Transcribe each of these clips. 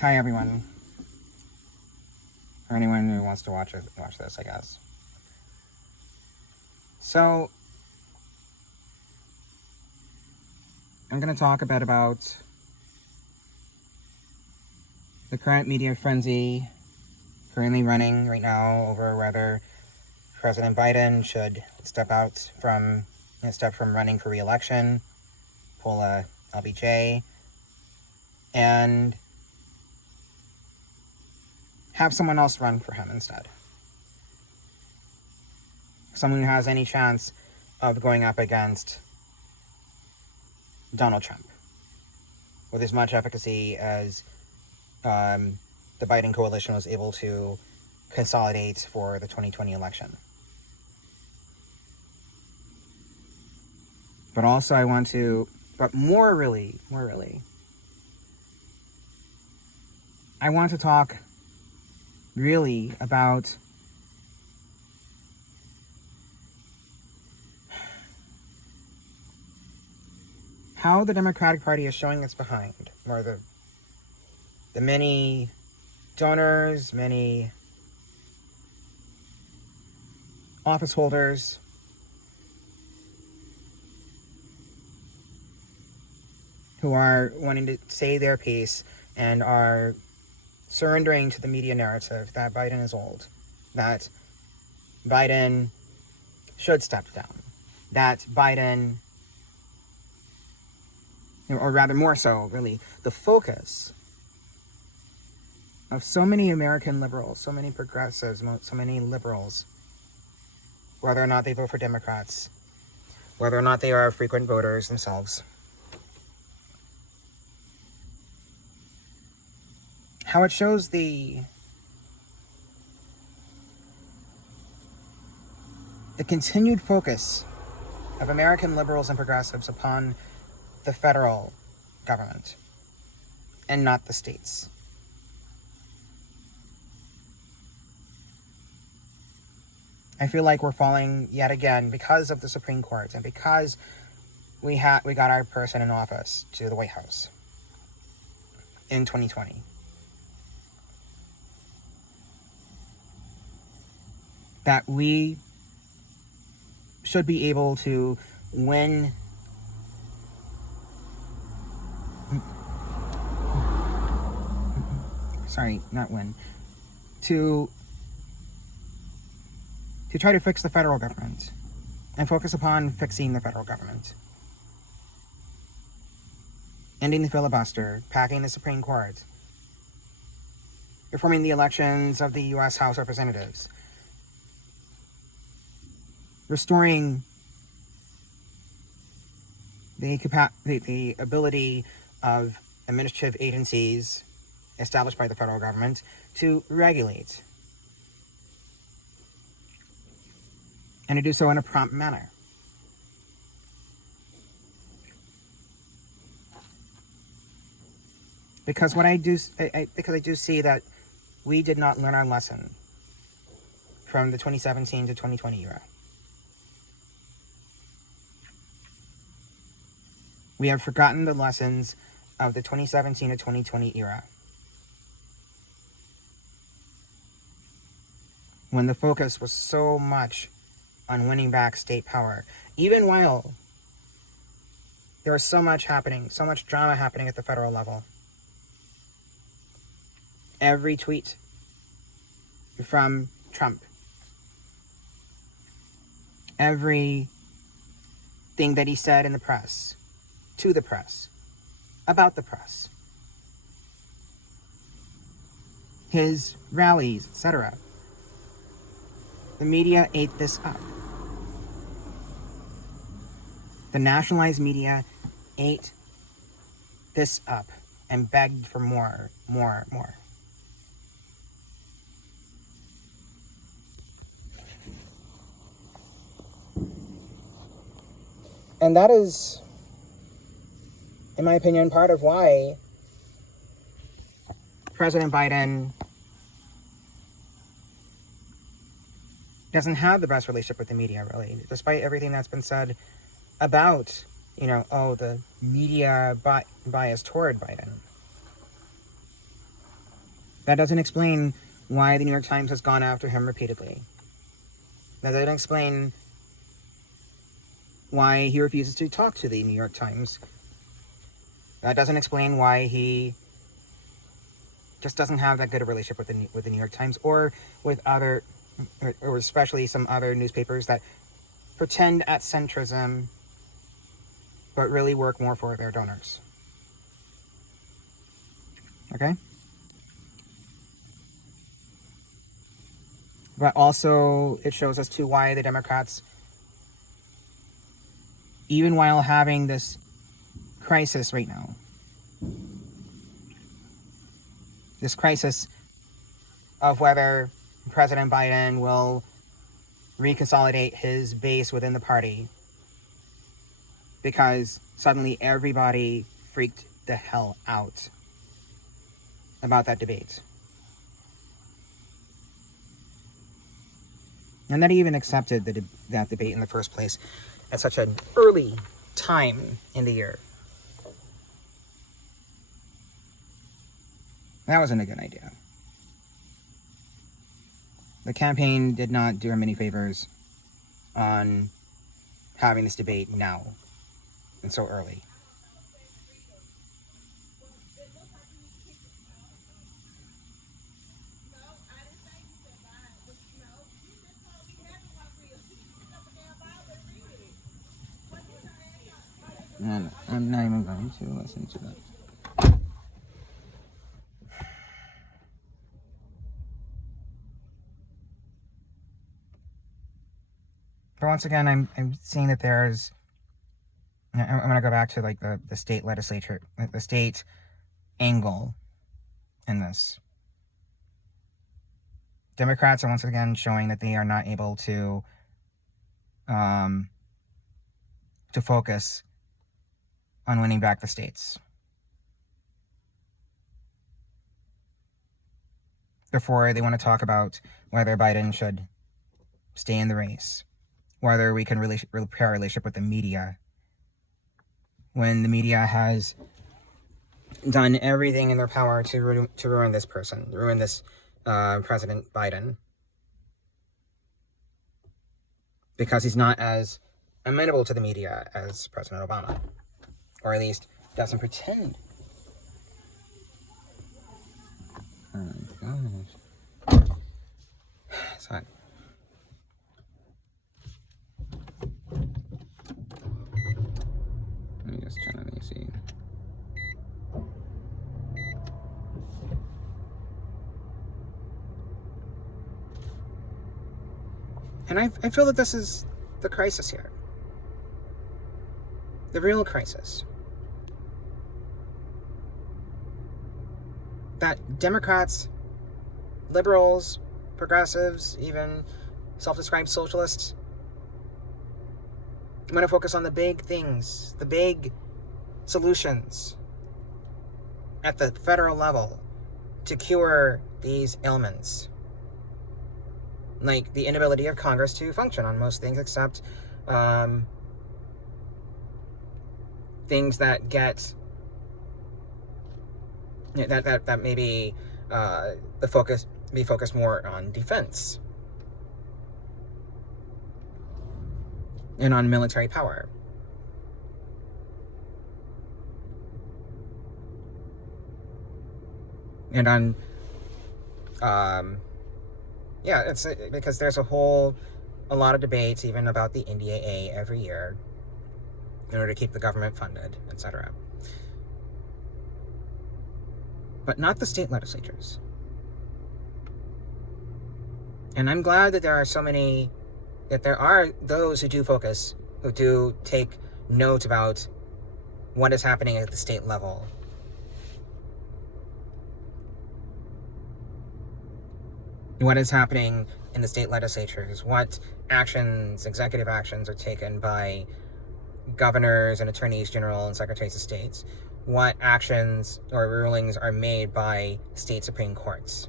Hi everyone, or anyone who wants to watch this, I guess. So, I'm going to talk a bit about the current media frenzy currently running right now over whether President Biden should step from running for re-election, pull a LBJ, and have someone else run for him instead. Someone who has any chance of going up against Donald Trump with as much efficacy as the Biden coalition was able to consolidate for the 2020 election. But also more really, I want to talk really about how the Democratic Party is showing its behind, or the many donors, many office holders who are wanting to say their piece and are surrendering to the media narrative that Biden is old, that Biden should step down, that Biden, or rather more so, really, the focus of so many American liberals, so many progressives, so many liberals, whether or not they vote for Democrats, whether or not they are frequent voters themselves, how it shows the continued focus of American liberals and progressives upon the federal government and not the states. I feel like we're falling yet again because of the Supreme Court and because we got our person in office to the White House in 2020. That we should be able to win to try to fix the federal government and focus upon fixing the federal government. Ending the filibuster, packing the Supreme Court, reforming the elections of the U.S. House of Representatives, restoring the ability of administrative agencies established by the federal government to regulate, and to do so in a prompt manner. Because I do see that we did not learn our lesson from the 2017 to 2020 era. We have forgotten the lessons of the 2017 to 2020 era, when the focus was so much on winning back state power, even while there was so much drama happening at the federal level. Every tweet from Trump, every thing that he said in the press, to the press, about the press, his rallies, etc. The media ate this up. The nationalized media ate this up and begged for more. And that is, in my opinion, part of why President Biden doesn't have the best relationship with the media, really, despite everything that's been said about the media bias toward Biden. That doesn't explain why the New York Times has gone after him repeatedly. That doesn't explain why he refuses to talk to the New York Times. That doesn't explain why he just doesn't have that good a relationship with the New York Times or with other, or especially some other newspapers that pretend at centrism but really work more for their donors. Okay? But also, it shows us too why the Democrats, even while having this crisis right now, this crisis of whether President Biden will reconsolidate his base within the party, because suddenly everybody freaked the hell out about that debate. And that he even accepted that debate in the first place at such an early time in the year. That wasn't a good idea. The campaign did not do him any favors on having this debate now and so early. And I'm not even going to listen to that. But once again, I'm seeing that there's. I'm going to go back to like the state legislature, the state angle in this. Democrats are once again showing that they are not able to focus on winning back the states. Therefore, they want to talk about whether Biden should stay in the race, whether we can repair our relationship with the media, when the media has done everything in their power to ruin this person, ruin this President Biden, because he's not as amenable to the media as President Obama, or at least doesn't pretend. Oh my gosh. Sorry. Let me just turn on the AC. And I feel that this is the crisis here. The real crisis. That Democrats, liberals, progressives, even self-described socialists want to focus on the big things, the big solutions at the federal level to cure these ailments. Like the inability of Congress to function on most things except things that get that maybe the focus be focused more on defense and on military power. And on it's because there's a lot of debates even about the NDAA every year in order to keep the government funded, etc. But not the state legislatures. And I'm glad that there are those who do focus, who do take note about what is happening at the state level. What is happening in the state legislatures, what executive actions are taken by governors and attorneys general and secretaries of states, what actions or rulings are made by state supreme courts.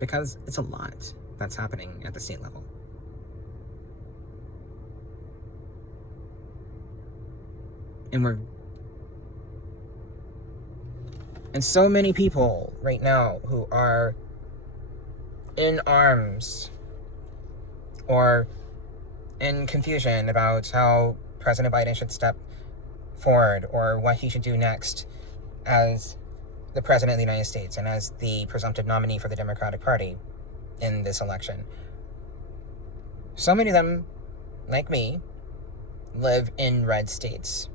Because it's a lot that's happening at the state level. And so many people right now who are in arms or in confusion about how President Biden should step forward or what he should do next as the President of the United States and as the presumptive nominee for the Democratic Party in this election. So many of them, like me, live in red states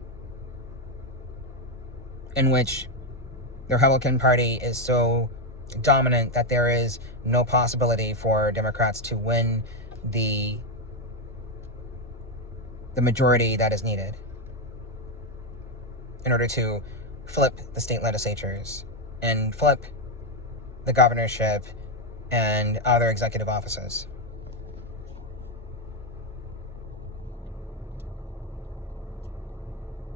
in which the Republican Party is so dominant that there is no possibility for Democrats to win the majority that is needed in order to flip the state legislatures and flip the governorship and other executive offices.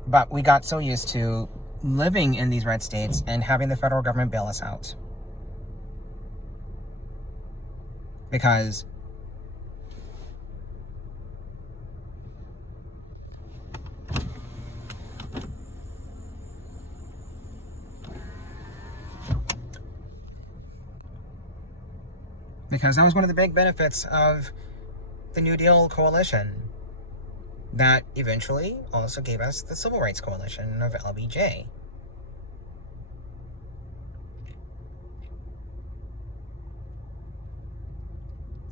But we got so used to living in these red states and having the federal government bail us out. Because that was one of the big benefits of the New Deal coalition that eventually also gave us the Civil Rights Coalition of LBJ.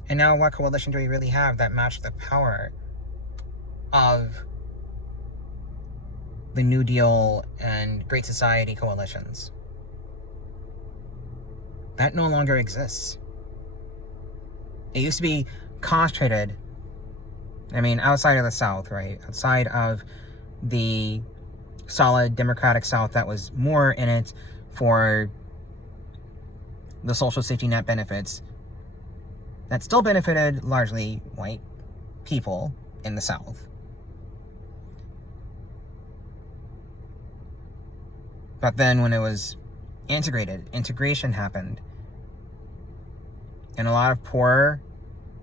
And now what coalition do we really have that matched the power of the New Deal and Great Society coalitions? That no longer exists. It used to be concentrated, outside of the South, right? Outside of the solid Democratic South that was more in it for the social safety net benefits that still benefited largely white people in the South. But then when it was integration happened, and a lot of poor,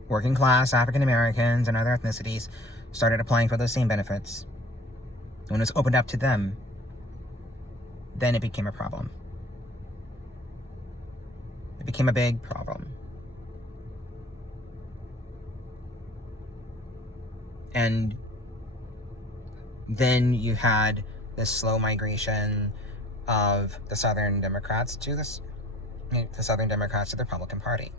working class African Americans and other ethnicities started applying for those same benefits. When it was opened up to them, then it became a problem. It became a big problem. And then you had this slow migration of the Southern Democrats to the Republican Party,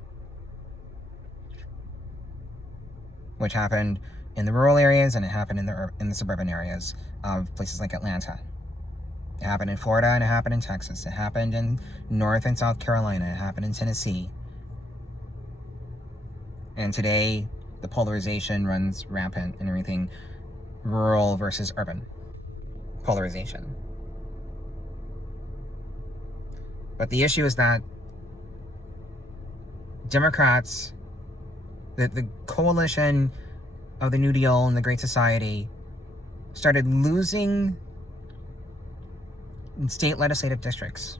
which happened in the rural areas and it happened in the suburban areas of places like Atlanta. It happened in Florida and it happened in Texas. It happened in North and South Carolina. It happened in Tennessee. And today, the polarization runs rampant in everything rural versus urban polarization. But the issue is that Democrats, the coalition of the New Deal and the Great Society, started losing state legislative districts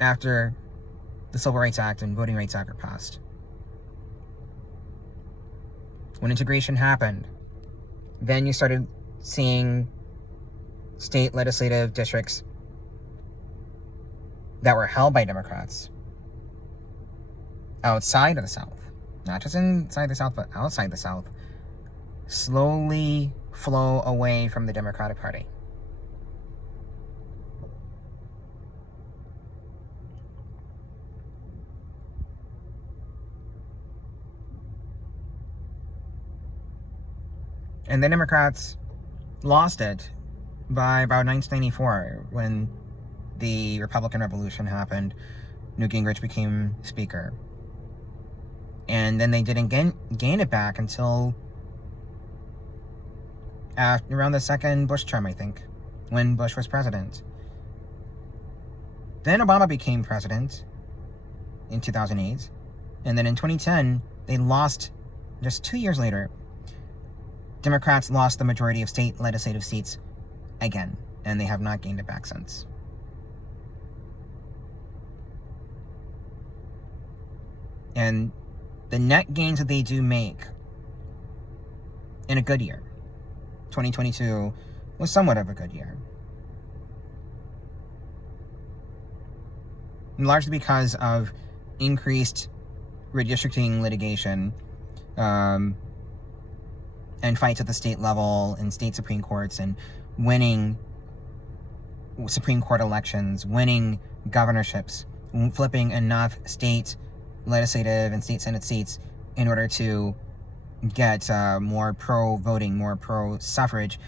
after the Civil Rights Act and Voting Rights Act were passed. When integration happened, then you started seeing state legislative districts that were held by Democrats outside of the South, not just inside the South, but outside the South, slowly flow away from the Democratic Party. And the Democrats lost it by about 1994 when the Republican Revolution happened. Newt Gingrich became Speaker. And then they didn't gain it back until around the second Bush term, I think, when Bush was president. Then Obama became president in 2008. And then in 2010, they lost, just 2 years later, Democrats lost the majority of state legislative seats again, and they have not gained it back since. And the net gains that they do make in a good year, 2022 was somewhat of a good year. Largely because of increased redistricting litigation and fights at the state level and state Supreme Courts, and winning Supreme Court elections, winning governorships, flipping enough state legislative and state Senate seats in order to get more pro-voting, more pro-suffrage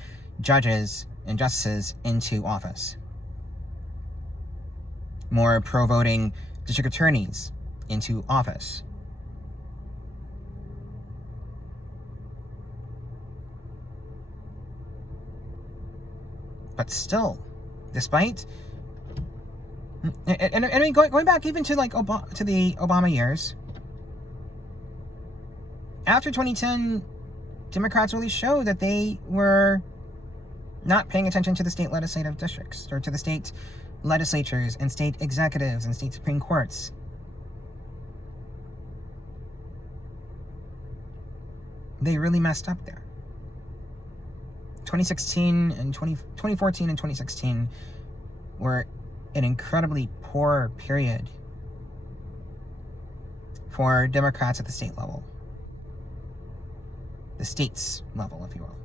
judges and justices into office. More pro-voting district attorneys into office. But still, despite, and I mean, going back even to to the Obama years, after 2010, Democrats really showed that they were not paying attention to the state legislative districts or to the state legislatures and state executives and state Supreme Courts. They really messed up there. 2014 and 2016 were an incredibly poor period for Democrats at the state level. The states level, if you will.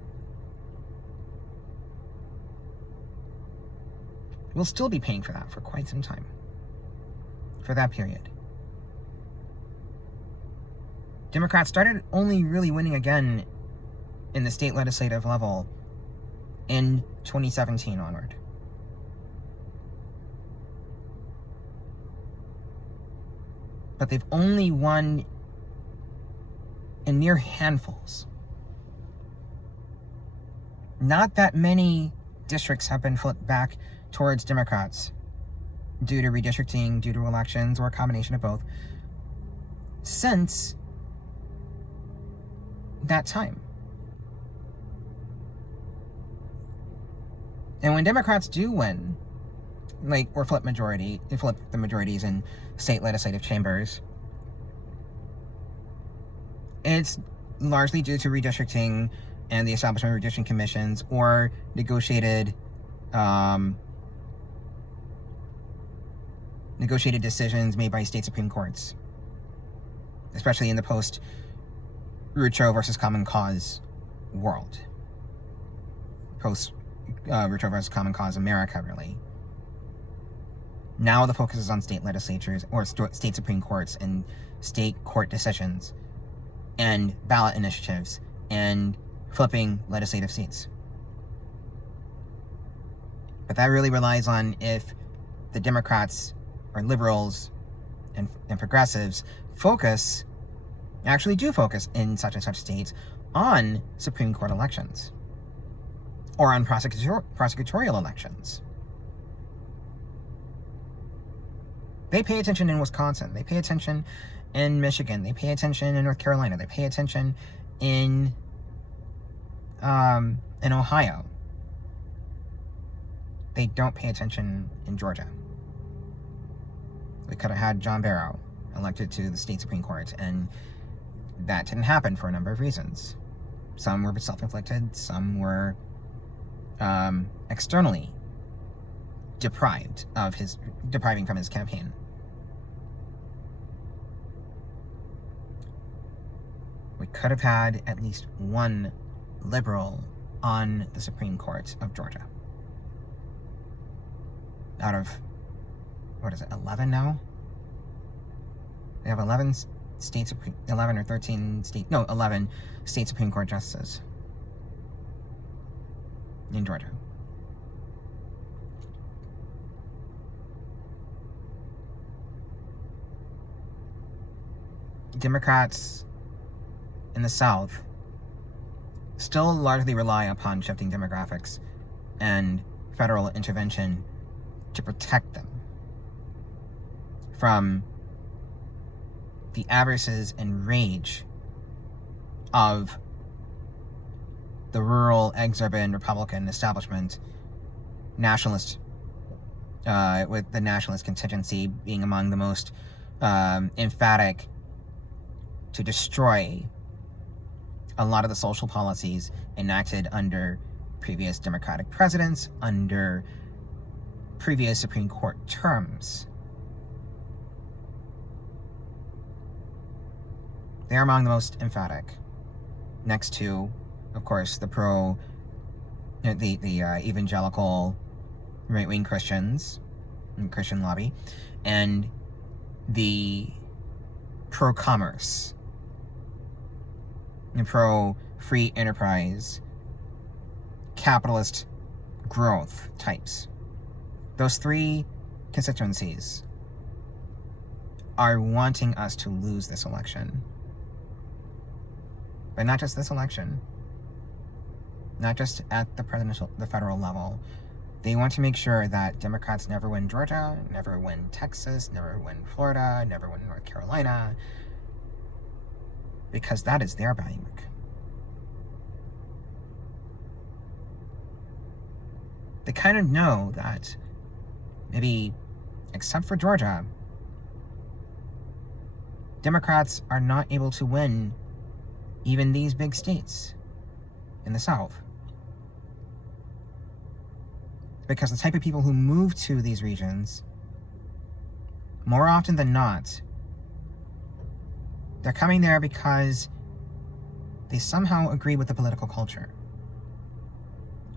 We'll still be paying for that for quite some time. For that period. Democrats started only really winning again in the state legislative level in 2017 onward. But they've only won in mere handfuls. Not that many districts have been flipped back towards Democrats due to redistricting, due to elections, or a combination of both, since that time. And when Democrats do win, or flip the majorities in state legislative chambers, it's largely due to redistricting and the establishment of redistricting commissions or negotiated decisions made by state Supreme Courts, especially in the post-Rucho versus Common Cause world. Post-Rucho versus Common Cause America, really. Now the focus is on state legislatures or state Supreme Courts and state court decisions and ballot initiatives and flipping legislative seats. But that really relies on if the Democrats or liberals and progressives actually do focus in such and such states on Supreme Court elections or on prosecutorial elections. They pay attention in Wisconsin. They pay attention in Michigan. They pay attention in North Carolina. They pay attention in Ohio. They don't pay attention in Georgia. We could have had John Barrow elected to the state Supreme Court, and that didn't happen for a number of reasons. Some were self-inflicted. Some were externally depriving from his campaign. We could have had at least one liberal on the Supreme Court of Georgia. Out of, 11 now? We have 11 state Supreme Court justices in Georgia. Democrats in the South still largely rely upon shifting demographics and federal intervention to protect them from the avarices and rage of the rural, exurban Republican establishment, nationalist, with the nationalist contingency being among the most emphatic to destroy a lot of the social policies enacted under previous Democratic presidents, under previous Supreme Court terms. They are among the most emphatic, next to, of course, the evangelical right-wing Christians and Christian lobby, and the pro-commerce and pro-free enterprise capitalist growth types. Those three constituencies are wanting us to lose this election. But not just this election, not just at the federal level. They want to make sure that Democrats never win Georgia, never win Texas, never win Florida, never win North Carolina, because that is their bailiwick. They kind of know that, maybe except for Georgia, Democrats are not able to win even these big states in the South. Because the type of people who move to these regions, more often than not, they're coming there because they somehow agree with the political culture.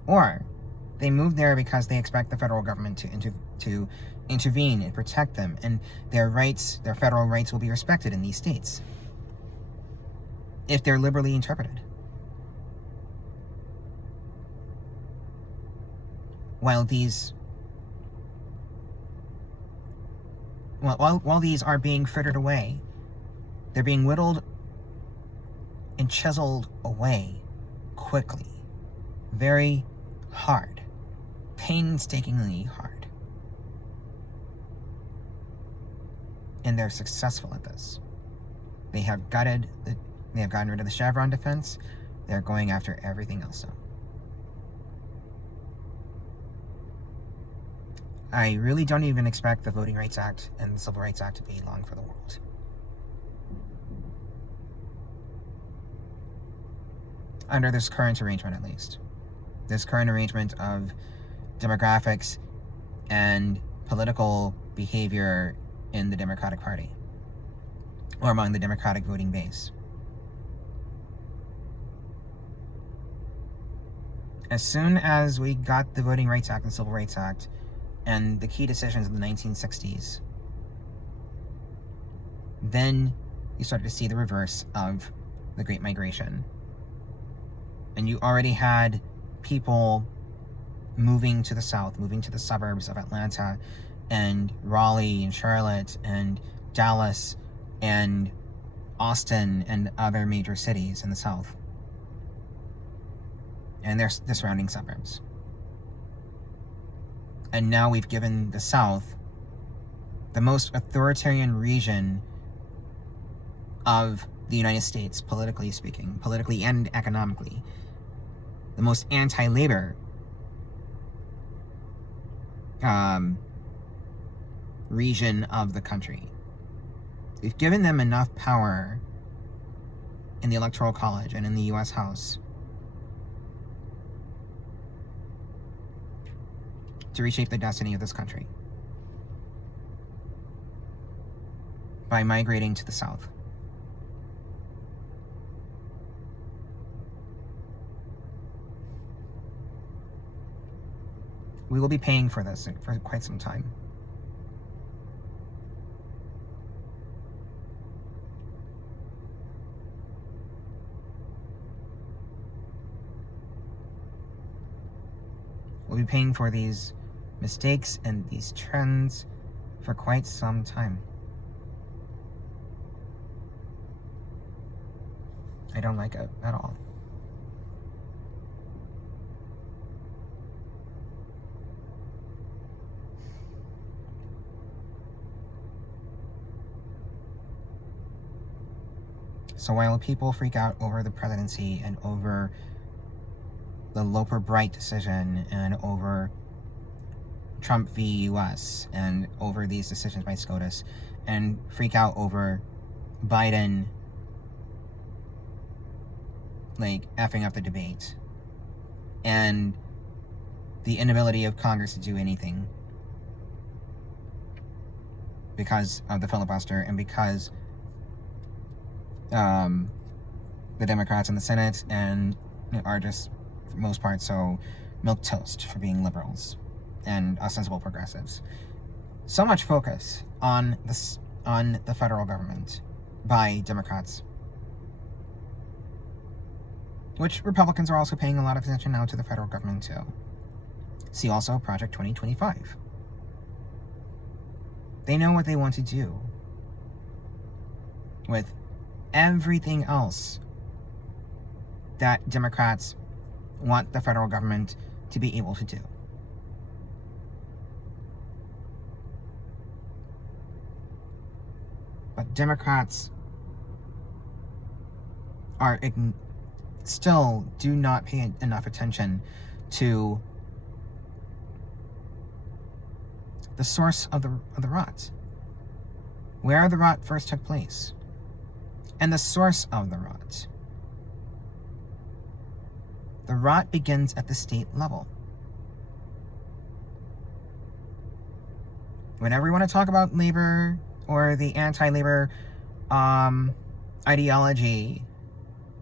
Or they move there because they expect the federal government to intervene and protect them, and their rights, their federal rights, will be respected in these states if they're liberally interpreted. While these are being frittered away, they're being whittled and chiseled away quickly, very hard, painstakingly hard. And they're successful at this. They have gotten rid of the Chevron defense. They're going after everything else now. I really don't even expect the Voting Rights Act and the Civil Rights Act to be long for the world. Under this current arrangement, at least. This current arrangement of demographics and political behavior in the Democratic Party, or among the Democratic voting base. As soon as we got the Voting Rights Act and Civil Rights Act and the key decisions of the 1960s, then you started to see the reverse of the Great Migration. And you already had people moving to the south, moving to the suburbs of Atlanta and Raleigh and Charlotte and Dallas and Austin and other major cities in the south and the surrounding suburbs. And now we've given the South, the most authoritarian region of the United States, politically speaking, politically and economically, the most anti-labor region of the country. We've given them enough power in the Electoral College and in the U.S. House to reshape the destiny of this country by migrating to the South. We will be paying for this for quite some time. We'll be paying for these mistakes and these trends for quite some time. I don't like it at all. So while people freak out over the presidency and over the Loper-Bright decision and over Trump v. U.S. and over these decisions by SCOTUS and freak out over Biden like effing up the debate and the inability of Congress to do anything because of the filibuster and because the Democrats in the Senate and are just, for the most part, so milquetoast for being liberals and ostensible progressives. So much focus on the federal government by Democrats, which Republicans are also paying a lot of attention now to the federal government too. See also Project 2025. They know what they want to do with everything else that Democrats want the federal government to be able to do. But Democrats still do not pay enough attention to the source of the rot, where the rot first took place, and the source of the rot. The rot begins at the state level. Whenever we want to talk about labor or the anti-labor ideology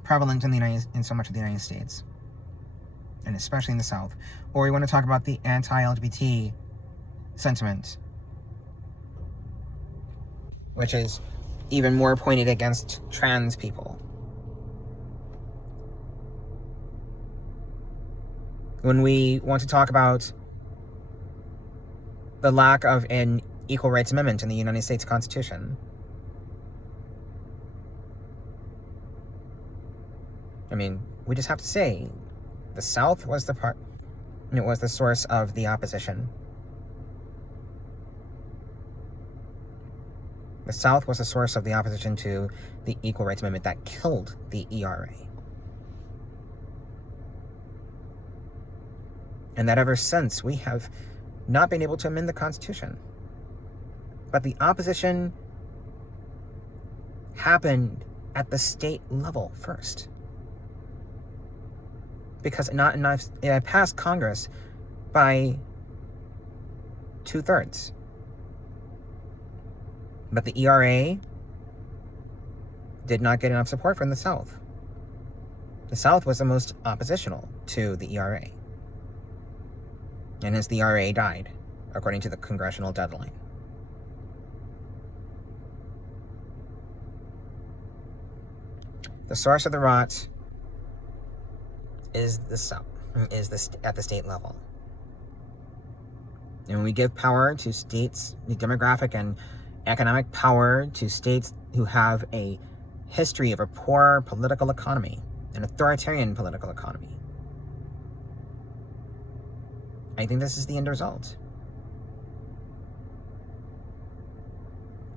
prevalent in so much of the United States, and especially in the South, or we want to talk about the anti-LGBT sentiment, which is even more pointed against trans people. When we want to talk about the lack of an equal rights amendment in the United States Constitution, I mean, we just have to say the South was the source of the opposition. The South was the source of the opposition to the Equal Rights Amendment that killed the ERA. And that ever since, we have not been able to amend the Constitution. But the opposition happened at the state level first, because it passed Congress by 2/3. But the ERA did not get enough support from the South. The South was the most oppositional to the ERA. And hence the ERA died, according to the congressional deadline. The source of the rot is the South, at the state level. And when we give power to states, the demographic and economic power to states who have a history of a poor political economy, an authoritarian political economy, I think this is the end result.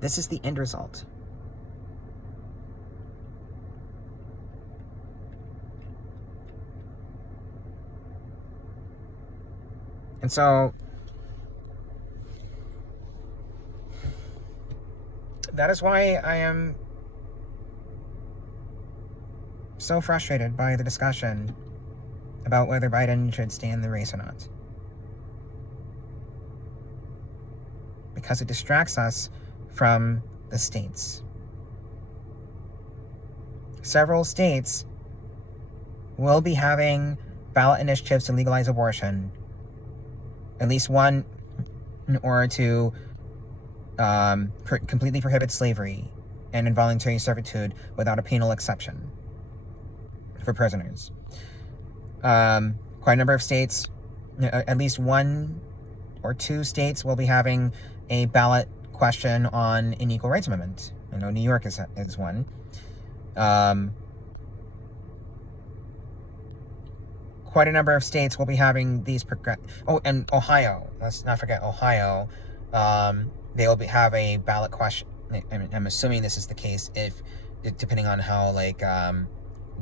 This is the end result. And so that is why I am so frustrated by the discussion about whether Biden should stay in the race or not. Because it distracts us from the states. Several states will be having ballot initiatives to legalize abortion, at least one in order to completely prohibit slavery and involuntary servitude without a penal exception for prisoners. Quite a number of states, at least one or two states, will be having a ballot question on an equal rights amendment. I know New York is one. Quite a number of states will be having these and Ohio. Let's not forget Ohio. They will have a ballot question. I'm assuming this is the case depending on how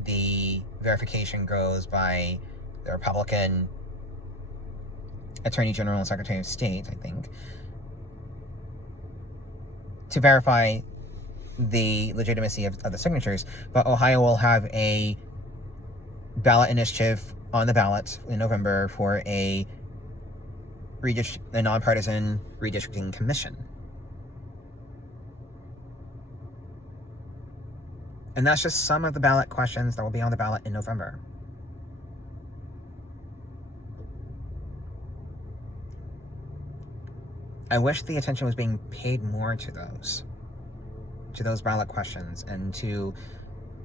the verification goes by the Republican Attorney General and Secretary of State, I think, to verify the legitimacy of the signatures. But Ohio will have a ballot initiative on the ballot in November for a nonpartisan redistricting commission. And that's just some of the ballot questions that will be on the ballot in November. I wish the attention was being paid more to those ballot questions and to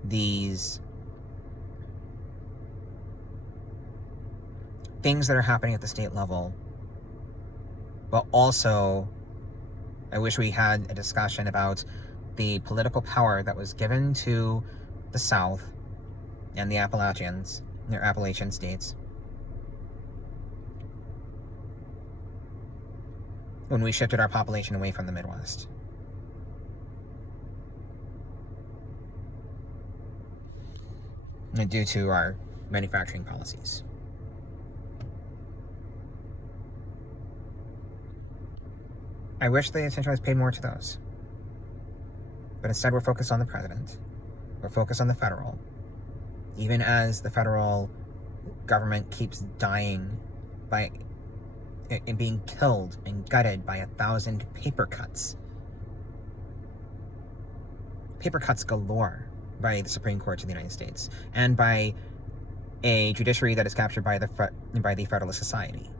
these things that are happening at the state level. But also, I wish we had a discussion about the political power that was given to the South and the Appalachians, their Appalachian states, when we shifted our population away from the Midwest. And due to our manufacturing policies. I wish the attention was paid more to those. But instead we're focused on the president. We're focused on the federal. Even as the federal government keeps dying and being killed and gutted by 1,000 paper cuts. Paper cuts galore by the Supreme Court of the United States and by a judiciary that is captured by the Federalist Society.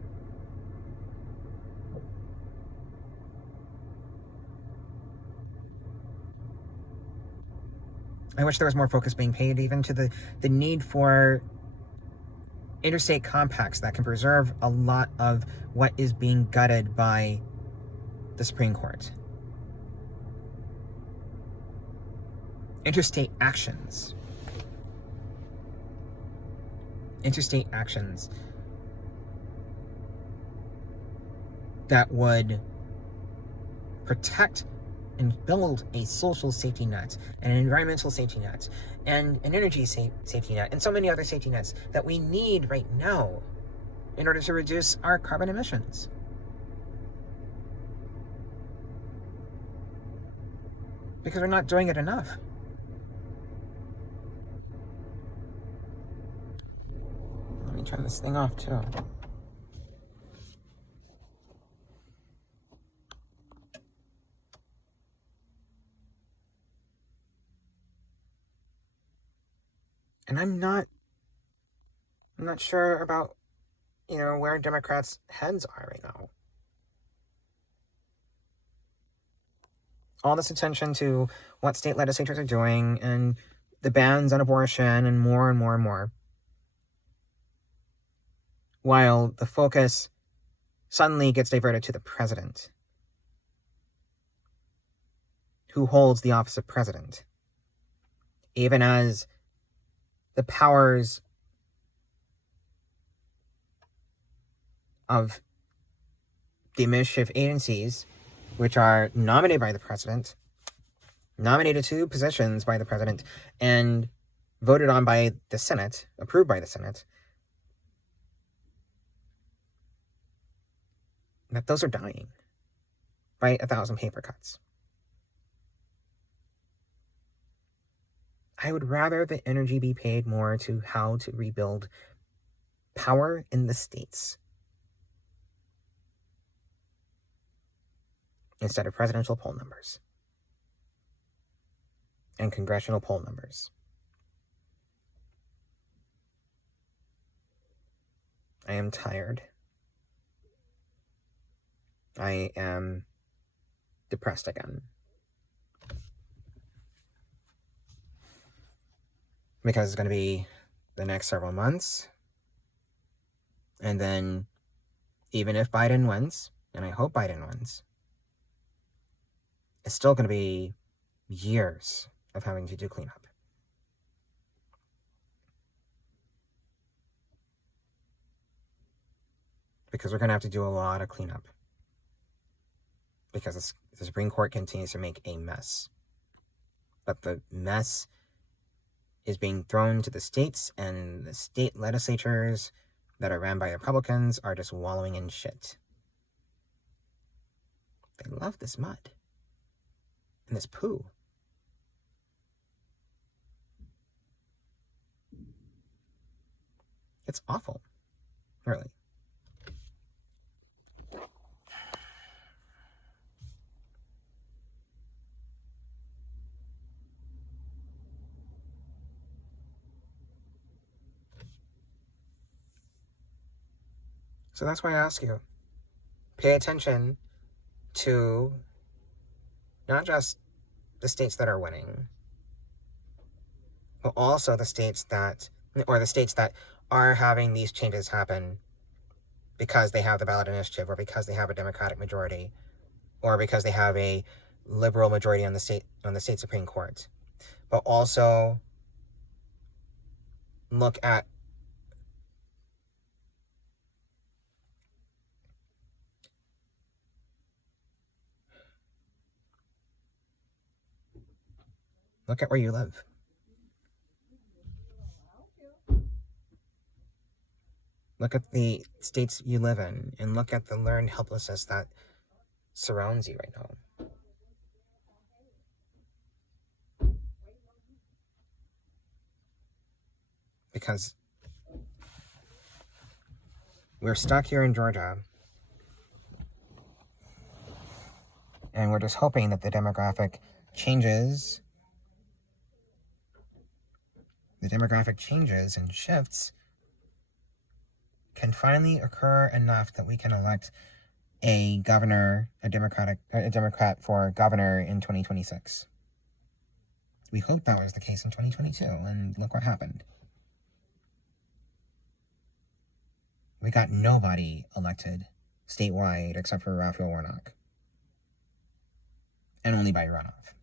I wish there was more focus being paid even to the need for interstate compacts that can preserve a lot of what is being gutted by the Supreme Court. Interstate actions. Interstate actions that would protect and build a social safety net, and an environmental safety net, and an energy safety net, and so many other safety nets that we need right now in order to reduce our carbon emissions. Because we're not doing it enough. Let me turn this thing off too. And I'm not sure about, where Democrats' heads are right now. All this attention to what state legislatures are doing and the bans on abortion and more and more and more. While the focus suddenly gets diverted to the president, who holds the office of president, even as the powers of the administrative agencies, which are nominated by the president, nominated to positions by the president, and voted on by the Senate, approved by the Senate, that those are dying by 1,000 paper cuts. I would rather the energy be paid more to how to rebuild power in the states instead of presidential poll numbers and congressional poll numbers. I am tired. I am depressed again. Because it's going to be the next several months. And then, even if Biden wins, and I hope Biden wins, it's still going to be years of having to do cleanup. Because we're going to have to do a lot of cleanup. Because the Supreme Court continues to make a mess. But the mess is being thrown to the states, and the state legislatures that are ran by Republicans are just wallowing in shit. They love this mud and this poo. It's awful, really. So that's why I ask you, pay attention to not just the states that are winning, but also the states that are having these changes happen because they have the ballot initiative, or because they have a Democratic majority, or because they have a liberal majority on the state Supreme Court. But also look at where you live. Look at the states you live in, and look at the learned helplessness that surrounds you right now. Because we're stuck here in Georgia, and we're just hoping that the demographic changes and shifts can finally occur enough that we can elect a Democrat for governor in 2026. We hoped that was the case in 2022, and look what happened. We got nobody elected statewide except for Raphael Warnock. And only by runoff.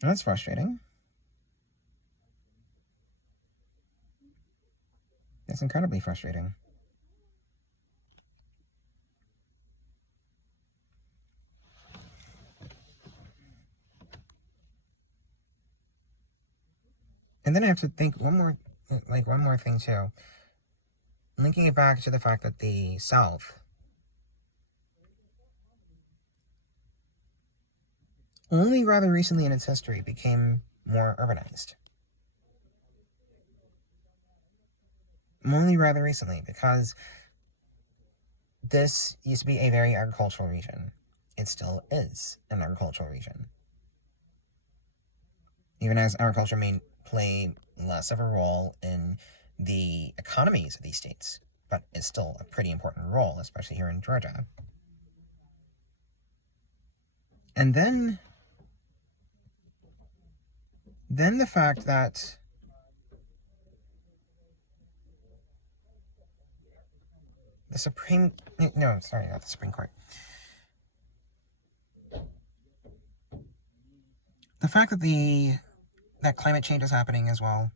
That's frustrating. That's incredibly frustrating. And then I have to think one more thing too. Linking it back to the fact that the South only rather recently in its history became more urbanized. Only rather recently, because this used to be a very agricultural region. It still is an agricultural region. Even as agriculture may play less of a role in the economies of these states, but it's still a pretty important role, especially here in Georgia. And then the fact that the Supreme Court. The fact that climate change is happening as well.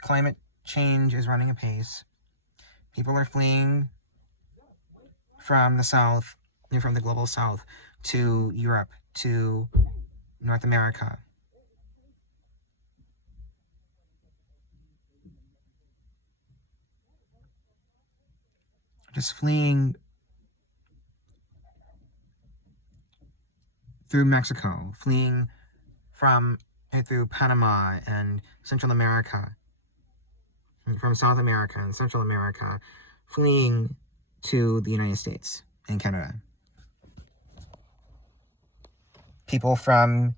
Climate change is running apace. People are fleeing from the South, from the global South, to Europe, to North America. Just fleeing through Mexico, fleeing through Panama and Central America, from South America and Central America, fleeing to the United States and Canada. People from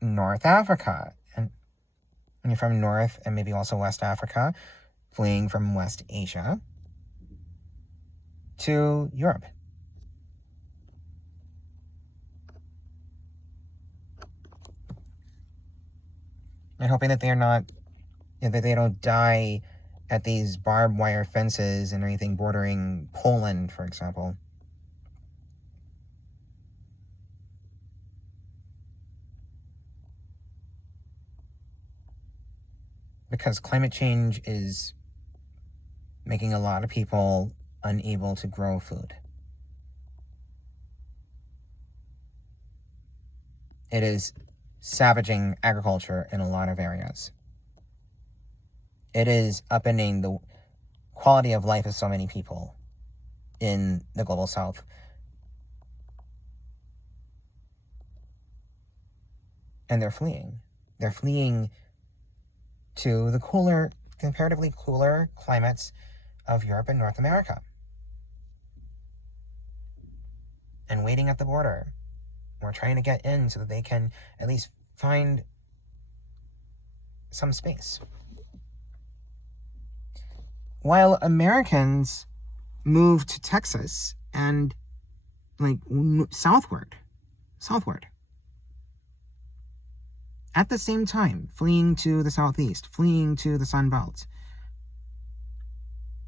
North Africa and from North and maybe also West Africa, fleeing from West Asia to Europe. And hoping that they're not, that they don't die at these barbed wire fences and anything bordering Poland, for example. Because climate change is making a lot of people unable to grow food. It is savaging agriculture in a lot of areas. It is upending the quality of life of so many people in the global South. And they're fleeing. They're fleeing to the cooler, comparatively cooler climates of Europe and North America. And waiting at the border, or trying to get in so that they can at least find some space. While Americans move to Texas and southward. At the same time, fleeing to the southeast, fleeing to the Sun Belt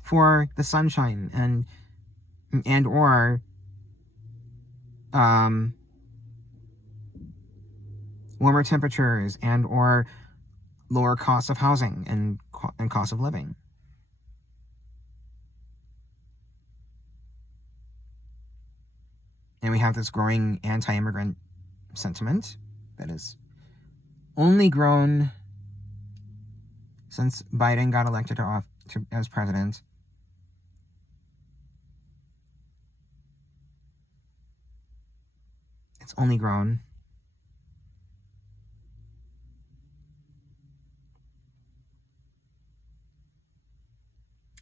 for the sunshine and or warmer temperatures and or lower costs of housing and cost of living. And we have this growing anti-immigrant sentiment that has only grown since Biden got elected as president. It's only grown.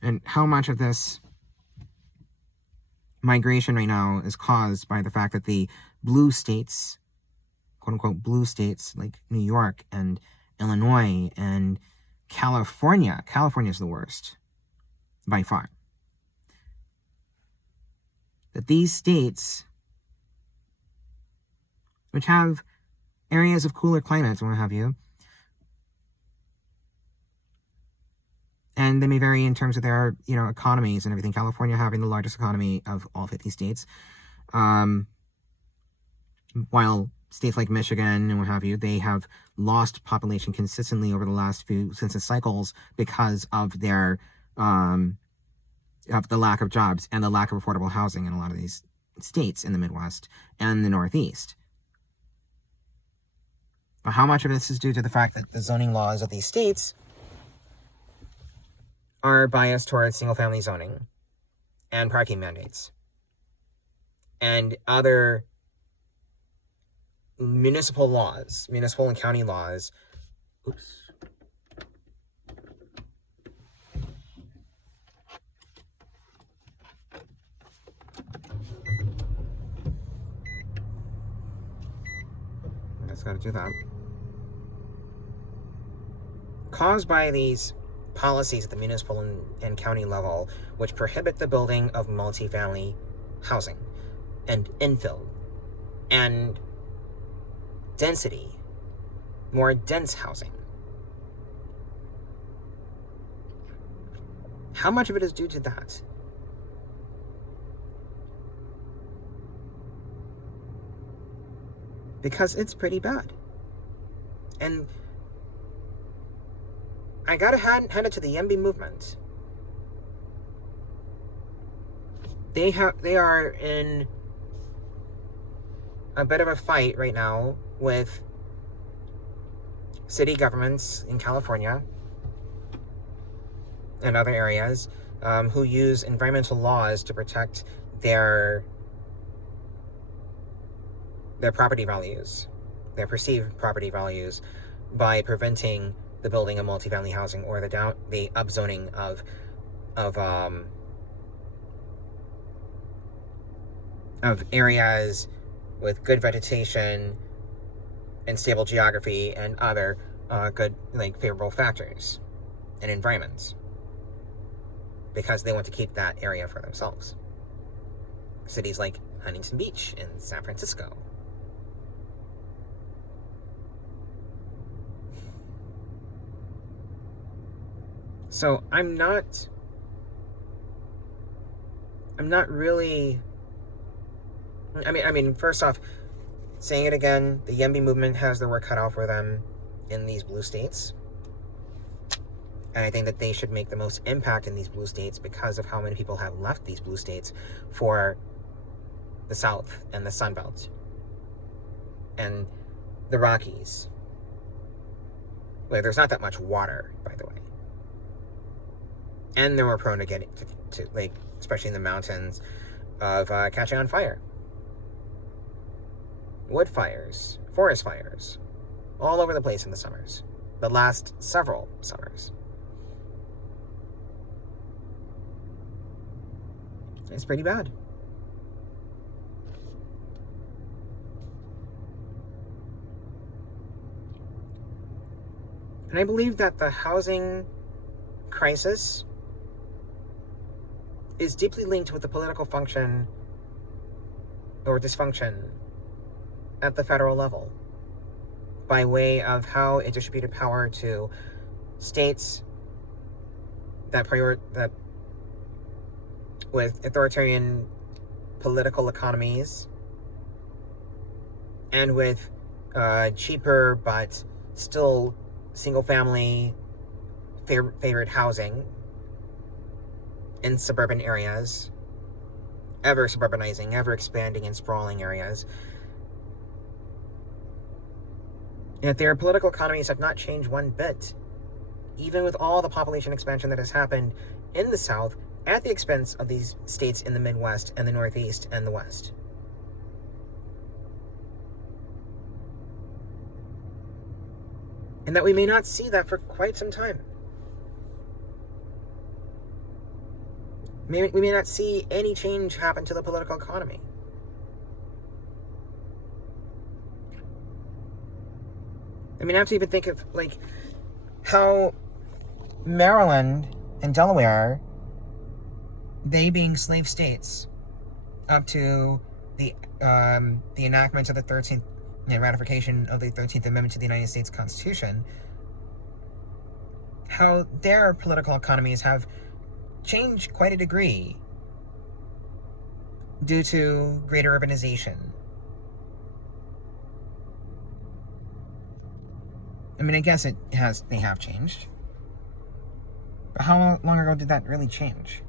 And how much of this migration right now is caused by the fact that the blue states, quote unquote blue states, like New York and Illinois and California is the worst by far. That these states, which have areas of cooler climates and what have you, and they may vary in terms of their, economies and everything. California having the largest economy of all 50 states. While states like Michigan and what have you, they have lost population consistently over the last few census cycles because of their, of the lack of jobs and the lack of affordable housing in a lot of these states in the Midwest and the Northeast. But how much of this is due to the fact that the zoning laws of these states are biased towards single-family zoning and parking mandates and other municipal and county laws. Oops. I just gotta do that. Caused by these policies at the municipal and county level, which prohibit the building of multifamily housing and infill and density, more dense housing. How much of it is due to that? Because it's pretty bad. And I gotta hand it to the YIMBY movement. They are in a bit of a fight right now with city governments in California and other areas who use environmental laws to protect their property values, their perceived property values, by preventing the building of multifamily housing or the upzoning of areas with good vegetation and stable geography and other good, favorable factors and environments, because they want to keep that area for themselves. Cities like Huntington Beach in San Francisco. So I'm not really. I mean, first off, saying it again, the YIMBY movement has their work cut out for them in these blue states. And I think that they should make the most impact in these blue states because of how many people have left these blue states for the South and the Sun Belt and the Rockies, where there's not that much water, by the way. And they're more prone to getting to especially in the mountains, of catching on fire. Wood fires, forest fires. all over the place in the summers, the last several summers. It's pretty bad. And I believe that the housing crisis is deeply linked with the political function or dysfunction at the federal level by way of how it distributed power to states that with authoritarian political economies and with cheaper but still single-family favored housing in suburban areas, ever suburbanizing, ever expanding in sprawling areas. Yet their political economies have not changed one bit, even with all the population expansion that has happened in the South at the expense of these states in the Midwest and the Northeast and the West. And that we may not see that for quite some time. We may not see any change happen to the political economy. I mean, I have to even think of, like, how Maryland and Delaware, they being slave states up to the enactment of the 13th, ratification of the 13th Amendment to the United States Constitution, how their political economies have changed quite a degree due to greater urbanization. I mean, I guess they have changed. But how long ago did that really change?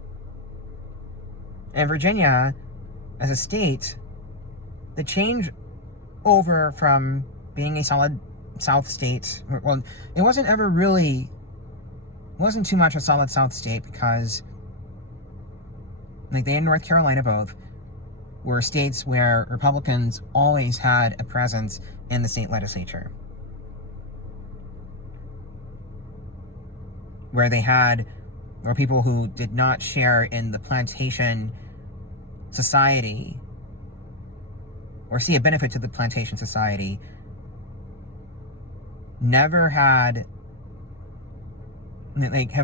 And Virginia, as a state, the change over from being a solid South state, well, it wasn't too much a solid South state because, like, they and North Carolina both were states where Republicans always had a presence in the state legislature. Where people who did not share in the plantation society or see a benefit to the plantation society have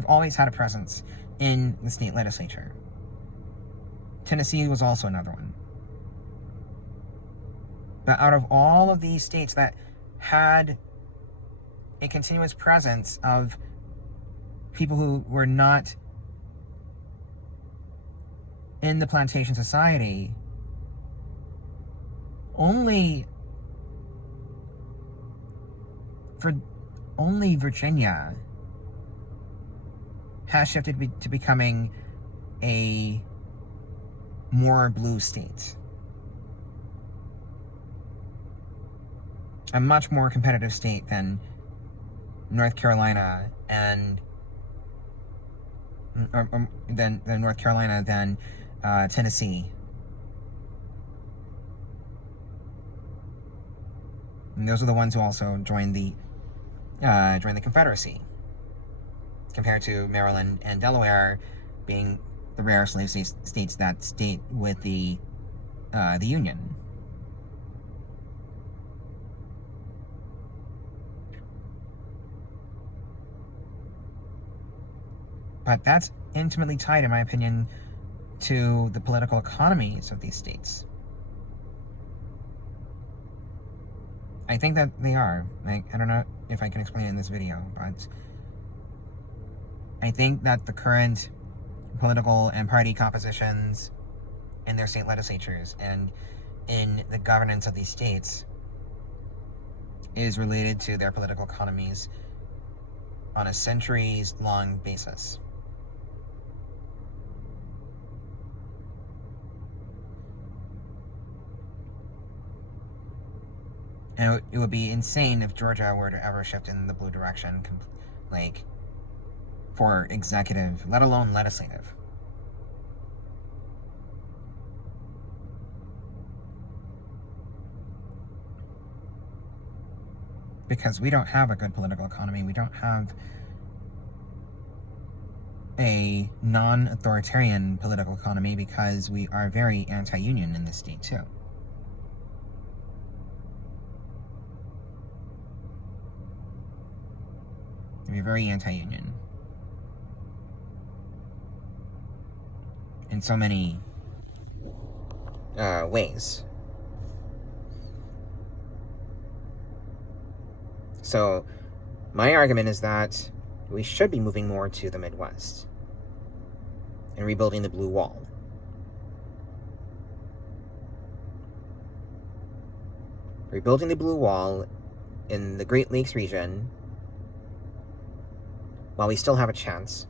always had a presence in the state legislature. Tennessee was also another one. But out of all of these states that had a continuous presence of people who were not in the plantation society, only Virginia has shifted to becoming a more blue state. A much more competitive state than North Carolina than Tennessee. And those are the ones who also joined the Confederacy, compared to Maryland and Delaware being the rare slave states that stayed with the Union. But that's intimately tied, in my opinion, to the political economies of these states. I think that they are. I don't know if I can explain it in this video, but I think that the current political and party compositions in their state legislatures and in the governance of these states is related to their political economies on a centuries-long basis. And it would be insane if Georgia were to ever shift in the blue direction, for executive, let alone legislative. because we don't have a good political economy. We don't have a non-authoritarian political economy because we are very anti-union in this state too. We're very anti-union in so many ways. So my argument is that we should be moving more to the Midwest and rebuilding the Blue Wall. Rebuilding the Blue Wall in the Great Lakes region while we still have a chance.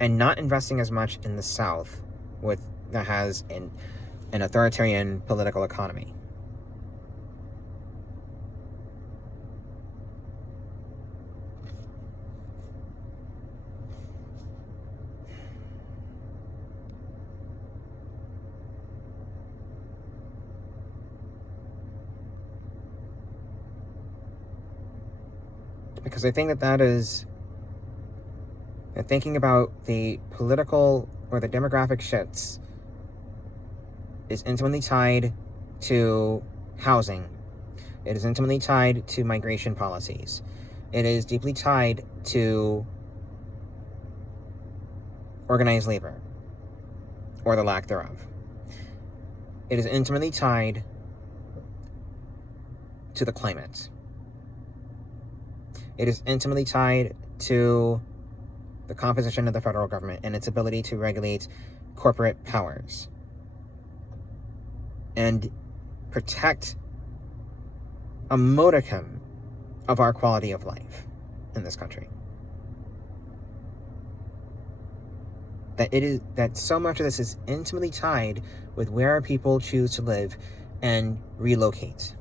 And not investing as much in the South that has an authoritarian political economy. Because I think that is thinking about the political or the demographic shifts is intimately tied to housing. It is intimately tied to migration policies. It is deeply tied to organized labor, or the lack thereof. It is intimately tied to the climate. It is intimately tied to the composition of the federal government and its ability to regulate corporate powers and protect a modicum of our quality of life in this country. That so much of this is intimately tied with where people choose to live and relocate.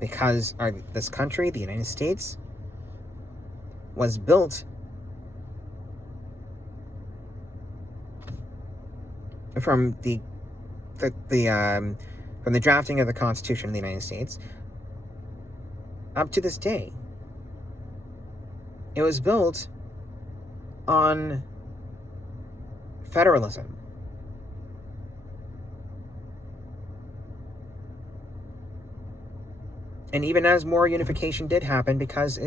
Because this country, the United States, was built from the drafting of the Constitution of the United States up to this day. It was built on federalism. And even as more unification did happen, because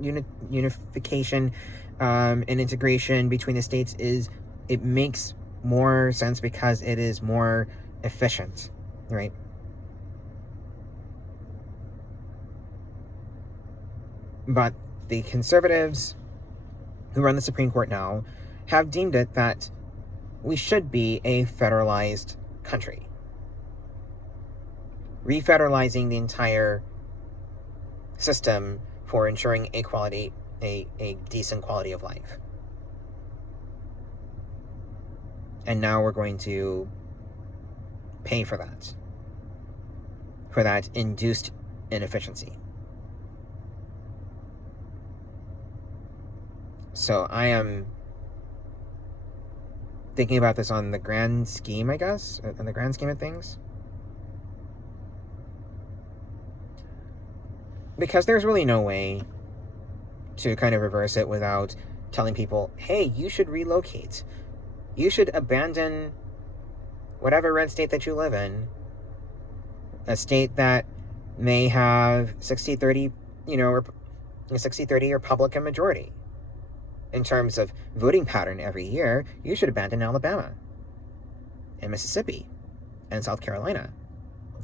unification and integration between the states it makes more sense because it is more efficient, right? But the conservatives who run the Supreme Court now have deemed it that we should be a federalized country, refederalizing the entire system for ensuring a decent quality of life. And now we're going to pay for that induced inefficiency. So I am thinking about this on the grand scheme, I guess, on the grand scheme of things. Because there's really no way to kind of reverse it without telling people, hey, you should relocate. You should abandon whatever red state that you live in, a state that may have 60-30, or a 60-30 Republican majority. In terms of voting pattern every year, you should abandon Alabama and Mississippi and South Carolina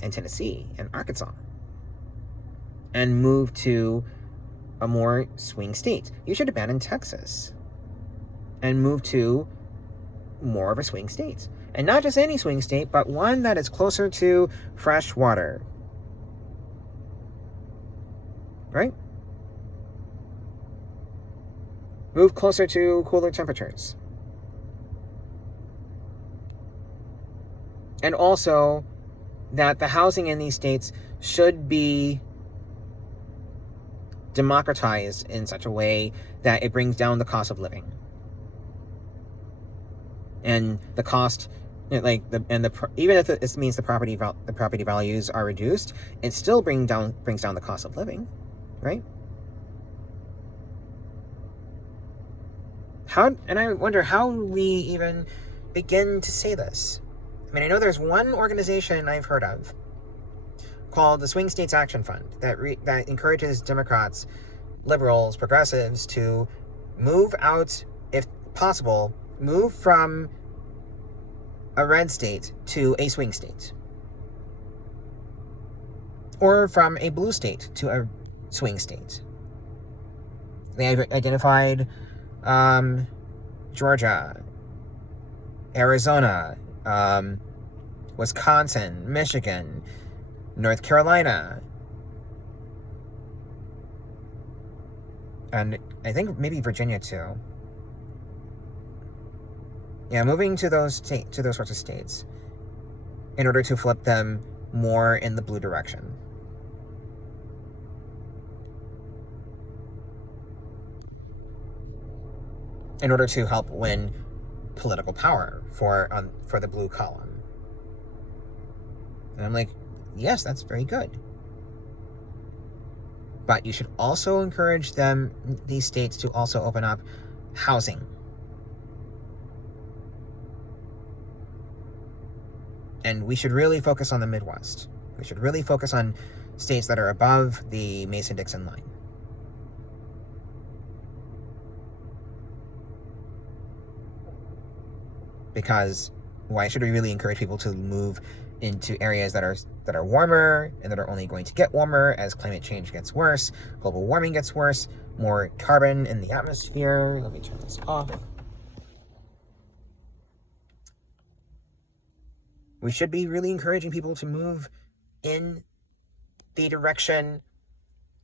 and Tennessee and Arkansas and move to a more swing state. You should abandon Texas and move to more of a swing state. And not just any swing state, but one that is closer to fresh water. Right? Move closer to cooler temperatures. And also that the housing in these states should be democratized in such a way that it brings down the cost of living. and the cost, even if it means the property values are reduced, it still brings down the cost of living, right? And I wonder how we even begin to say this. I mean, I know there's one organization I've heard of called the Swing States Action Fund that encourages Democrats, liberals, progressives to move out, if possible, move from a red state to a swing state, or from a blue state to a swing state. They have identified Georgia, Arizona, Wisconsin, Michigan, North Carolina, and I think maybe Virginia too. Yeah, moving to those sorts of states in order to flip them more in the blue direction. In order to help win political power for the blue column. And I'm like, yes, that's very good. But you should also encourage these states to also open up housing. And we should really focus on the Midwest. We should really focus on states that are above the Mason-Dixon line. Because why should we really encourage people to move into areas that are warmer and that are only going to get warmer as climate change gets worse, global warming gets worse, more carbon in the atmosphere? Let me turn this off. We should be really encouraging people to move in the direction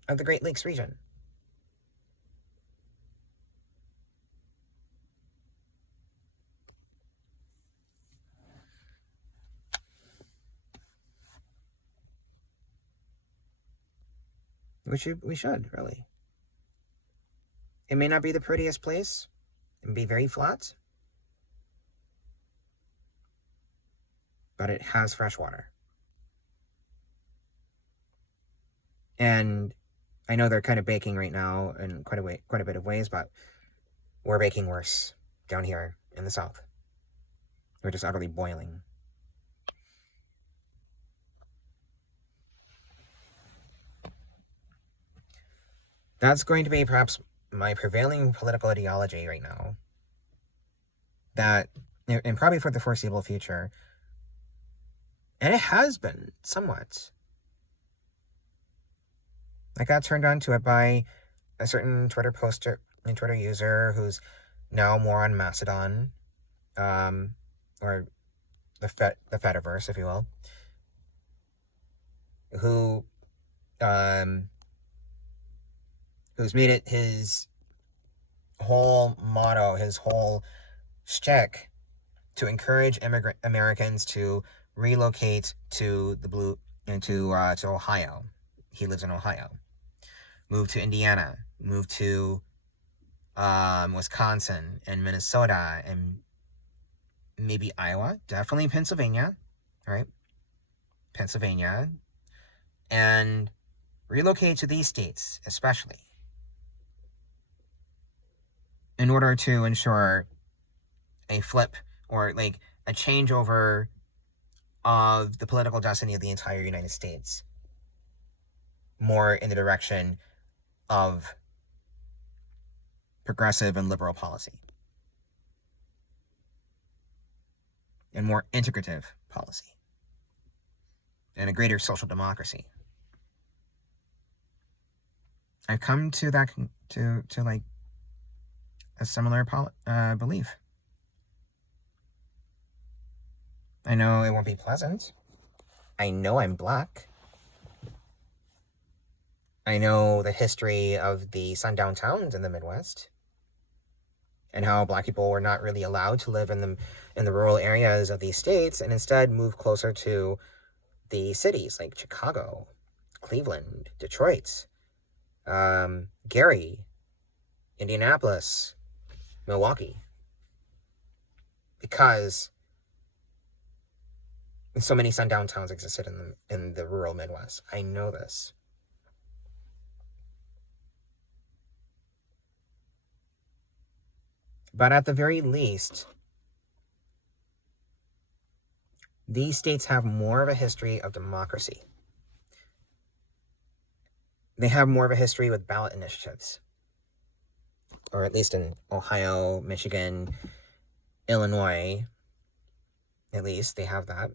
of the Great Lakes region. We should, really. It may not be the prettiest place. It may be very flat. But it has fresh water. And I know they're kind of baking right now in quite a bit of ways, but we're baking worse down here in the South. We're just utterly boiling. That's going to be perhaps my prevailing political ideology right now. That, and probably for the foreseeable future, and it has been somewhat. I got turned on to it by a certain Twitter poster and Twitter user who's now more on Mastodon, or the Fediverse, if you will, who's made it his whole motto, his whole shtick, to encourage immigrant Americans to relocate to to Ohio. He lives in Ohio. Move to Indiana. Move to Wisconsin and Minnesota and maybe Iowa. Definitely Pennsylvania. All right, Pennsylvania, and relocate to these states, especially, in order to ensure a flip or like a changeover of the political destiny of the entire United States, more in the direction of progressive and liberal policy, and more integrative policy, and a greater social democracy. I've come to that to like a similar belief. I know it won't be pleasant. I know I'm Black. I know the history of the sundown towns in the Midwest, and how Black people were not really allowed to live in the rural areas of these states, and instead move closer to the cities like Chicago, Cleveland, Detroit, Gary, Indianapolis, Milwaukee. because so many sundown towns existed in the rural Midwest. I know this. But at the very least, these states have more of a history of democracy. They have more of a history with ballot initiatives. Or at least in Ohio, Michigan, Illinois, at least they have that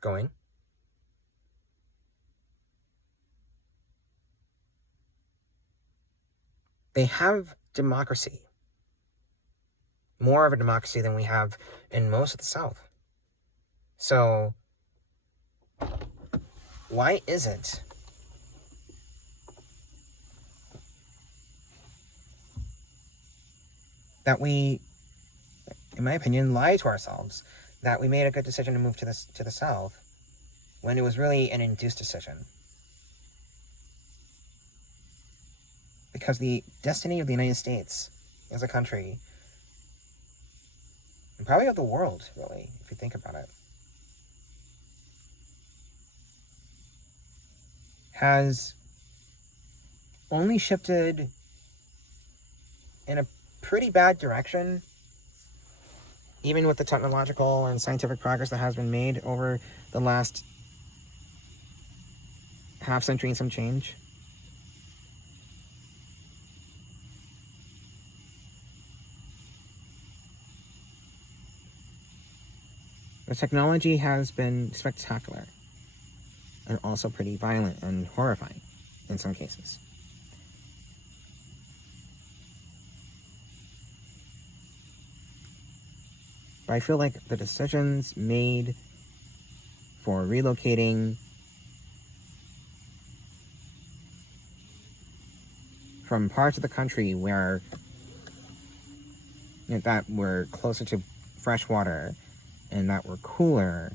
going. They have democracy. More of a democracy than we have in most of the South. So, why is it that we, in my opinion, lie to ourselves that we made a good decision to move to the South when it was really an induced decision? Because the destiny of the United States as a country, and probably of the world, really, if you think about it, has only shifted in a pretty bad direction, even with the technological and scientific progress that has been made over the last half century and some change. The technology has been spectacular and also pretty violent and horrifying in some cases. But I feel like the decisions made for relocating from parts of the country where that were closer to fresh water and that were cooler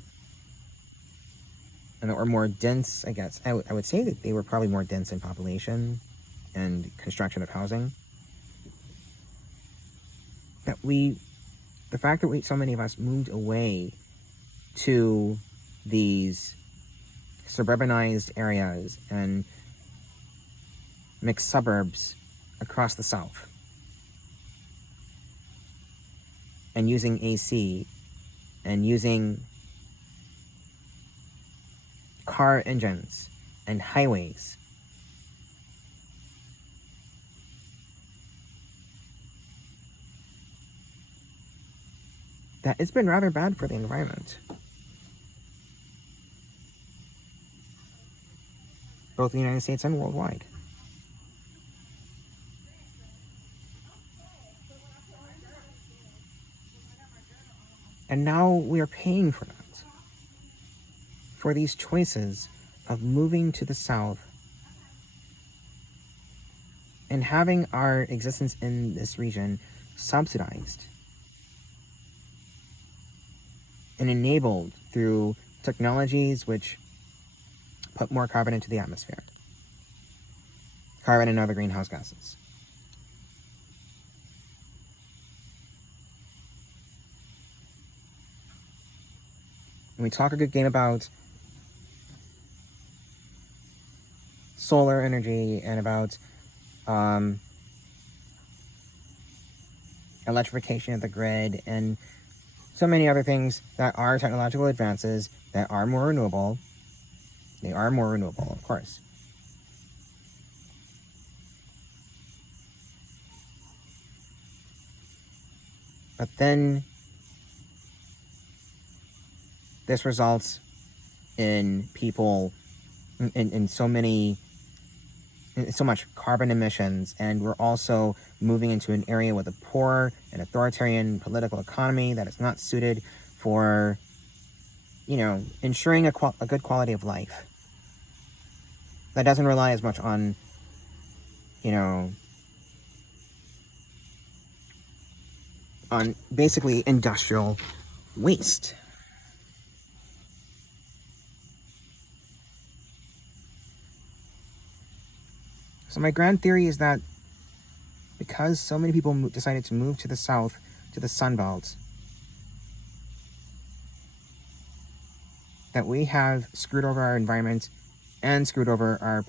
and that were more dense, I guess. I would say that they were probably more dense in population and construction of housing. The fact that so many of us moved away to these suburbanized areas and mixed suburbs across the South and using AC and using car engines and highways, that it's been rather bad for the environment, both in the United States and worldwide. And now we are paying for that. For these choices of moving to the South and having our existence in this region subsidized and enabled through technologies which put more carbon into the atmosphere. Carbon and other greenhouse gases. And we talk a good game about solar energy and about electrification of the grid and so many other things that are technological advances that are more renewable. They are more renewable, of course. But then this results in people in so much carbon emissions, and we're also moving into an area with a poor and authoritarian political economy that is not suited for, ensuring a good quality of life. That doesn't rely as much on, on basically industrial waste. So my grand theory is that because so many people decided to move to the South, to the Sun Belt, that we have screwed over our environment and screwed over our,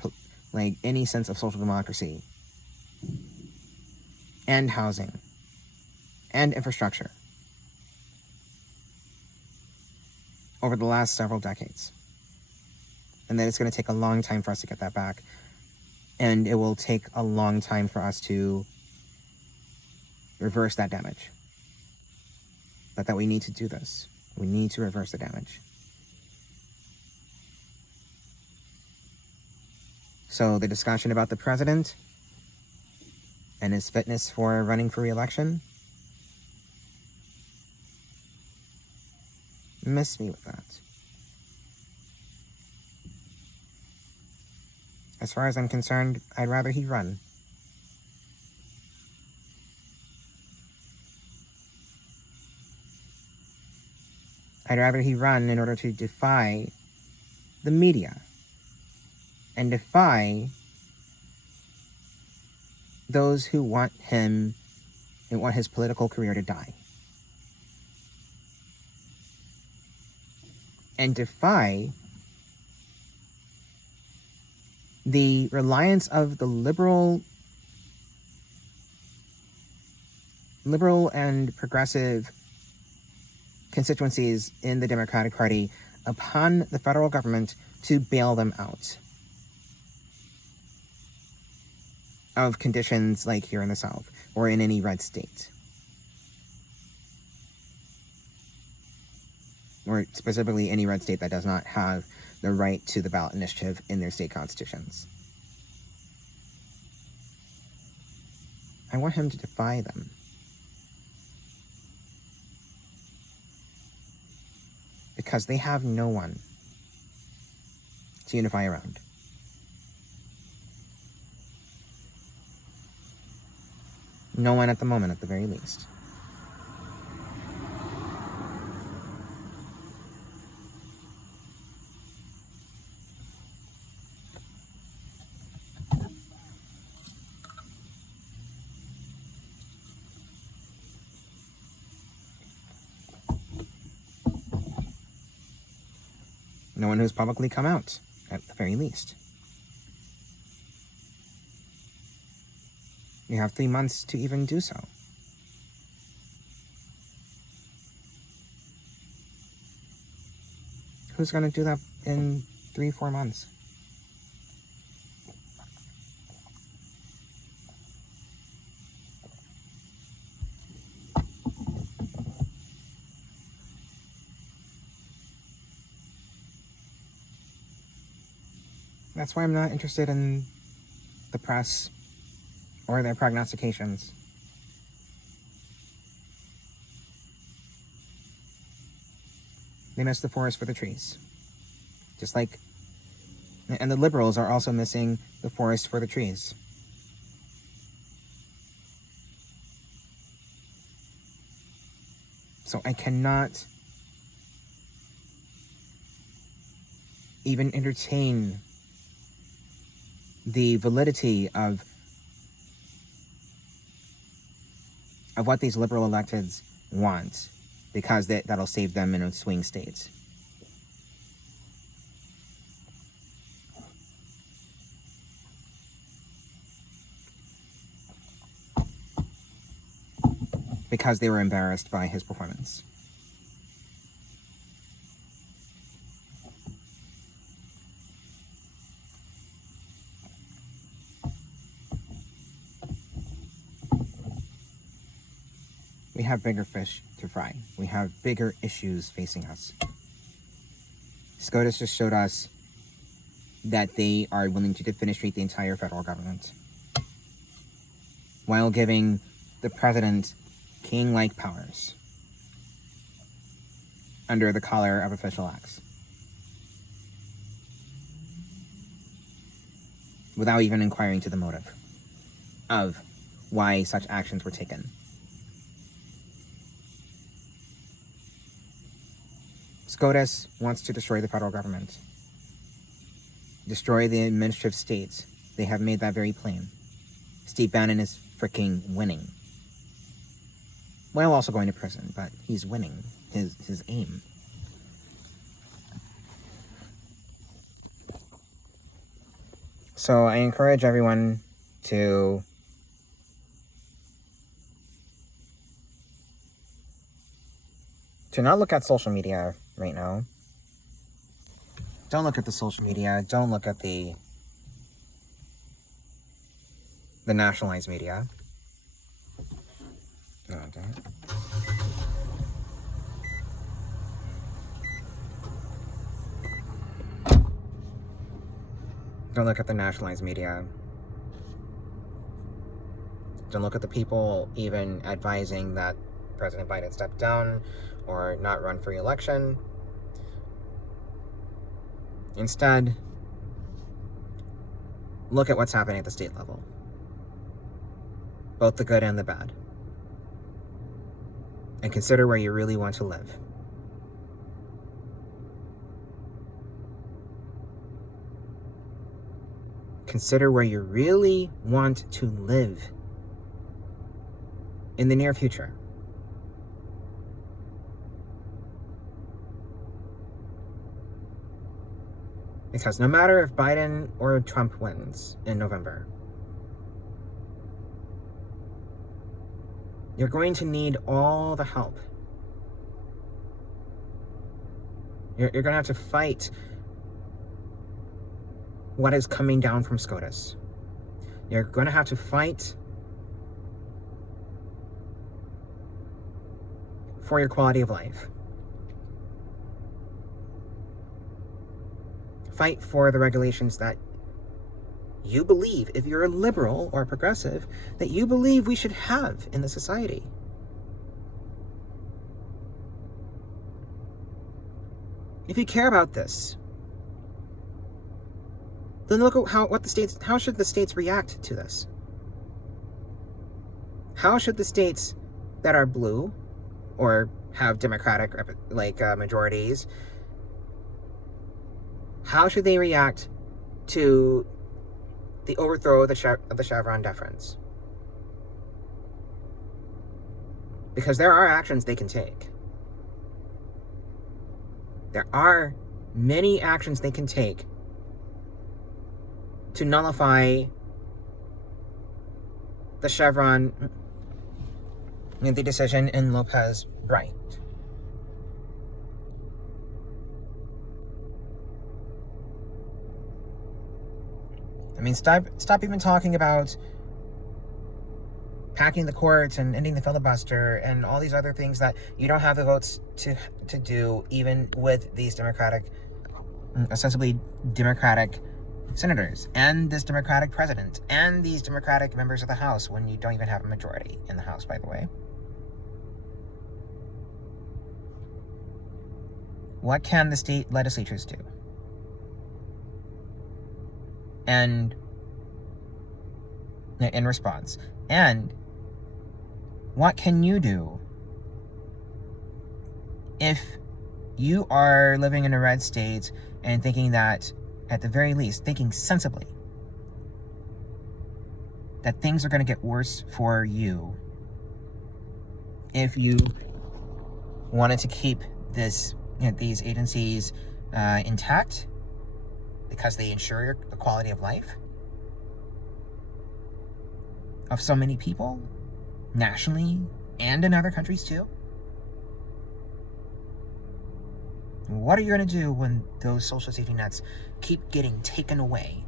any sense of social democracy and housing and infrastructure over the last several decades. And that it's going to take a long time for us to get that back. And it will take a long time for us to reverse that damage. But that we need to do this. We need to reverse the damage. So the discussion about the president and his fitness for running for re-election, miss me with that. As far as I'm concerned, I'd rather he run. I'd rather he run in order to defy the media and defy those who want him and want his political career to die. And defy the reliance of the liberal and progressive constituencies in the Democratic Party upon the federal government to bail them out of conditions like here in the South or in any red state. Or specifically any red state that does not have the right to the ballot initiative in their state constitutions. I want him to defy them. Because they have no one to unify around. No one at the moment, at the very least. No one who's publicly come out, at the very least. You have 3 months to even do so. Who's going to do that in 3-4 months? That's why I'm not interested in the press or their prognostications. They miss the forest for the trees. Just like, and the liberals are also missing the forest for the trees. So I cannot even entertain the validity of what these liberal electeds want, because that'll save them in swing states. Because they were embarrassed by his performance. We have bigger fish to fry. We have bigger issues facing us. SCOTUS just showed us that they are willing to defenestrate the entire federal government while giving the president king-like powers under the collar of official acts, without even inquiring to the motive of why such actions were taken. SCOTUS wants to destroy the federal government, destroy the administrative states. They have made that very plain. Steve Bannon is freaking winning. While also going to prison, but he's winning his aim. So I encourage everyone to not look at social media right now. Don't look at the social media. Don't look at the nationalized media. Okay. Don't look at the nationalized media. Don't look at the people even advising that President Biden step down or not run for re-election. Instead, look at what's happening at the state level, both the good and the bad, and consider where you really want to live. Consider where you really want to live in the near future. Because no matter if Biden or Trump wins in November, you're going to need all the help. You're going to have to fight what is coming down from SCOTUS. You're going to have to fight for your quality of life. Fight for the regulations that you believe, if you're a liberal or a progressive, that you believe we should have in the society. If you care about this, then look at how should the states react to this? How should the states that are blue or have Democratic majorities, how should they react to the overthrow of the Chevron deference? Because there are actions they can take. There are many actions they can take to nullify the Chevron, the decision in Lopez Bright. I mean, stop even talking about packing the courts and ending the filibuster and all these other things that you don't have the votes to do, even with these ostensibly Democratic senators and this Democratic president and these Democratic members of the House, when you don't even have a majority in the House, by the way. What can the state legislatures do? And in response, and what can you do if you are living in a red state and thinking that, at the very least, thinking sensibly, that things are going to get worse for you if you wanted to keep these agencies intact because they ensure the quality of life of so many people, nationally and in other countries too? What are you going to do when those social safety nets keep getting taken away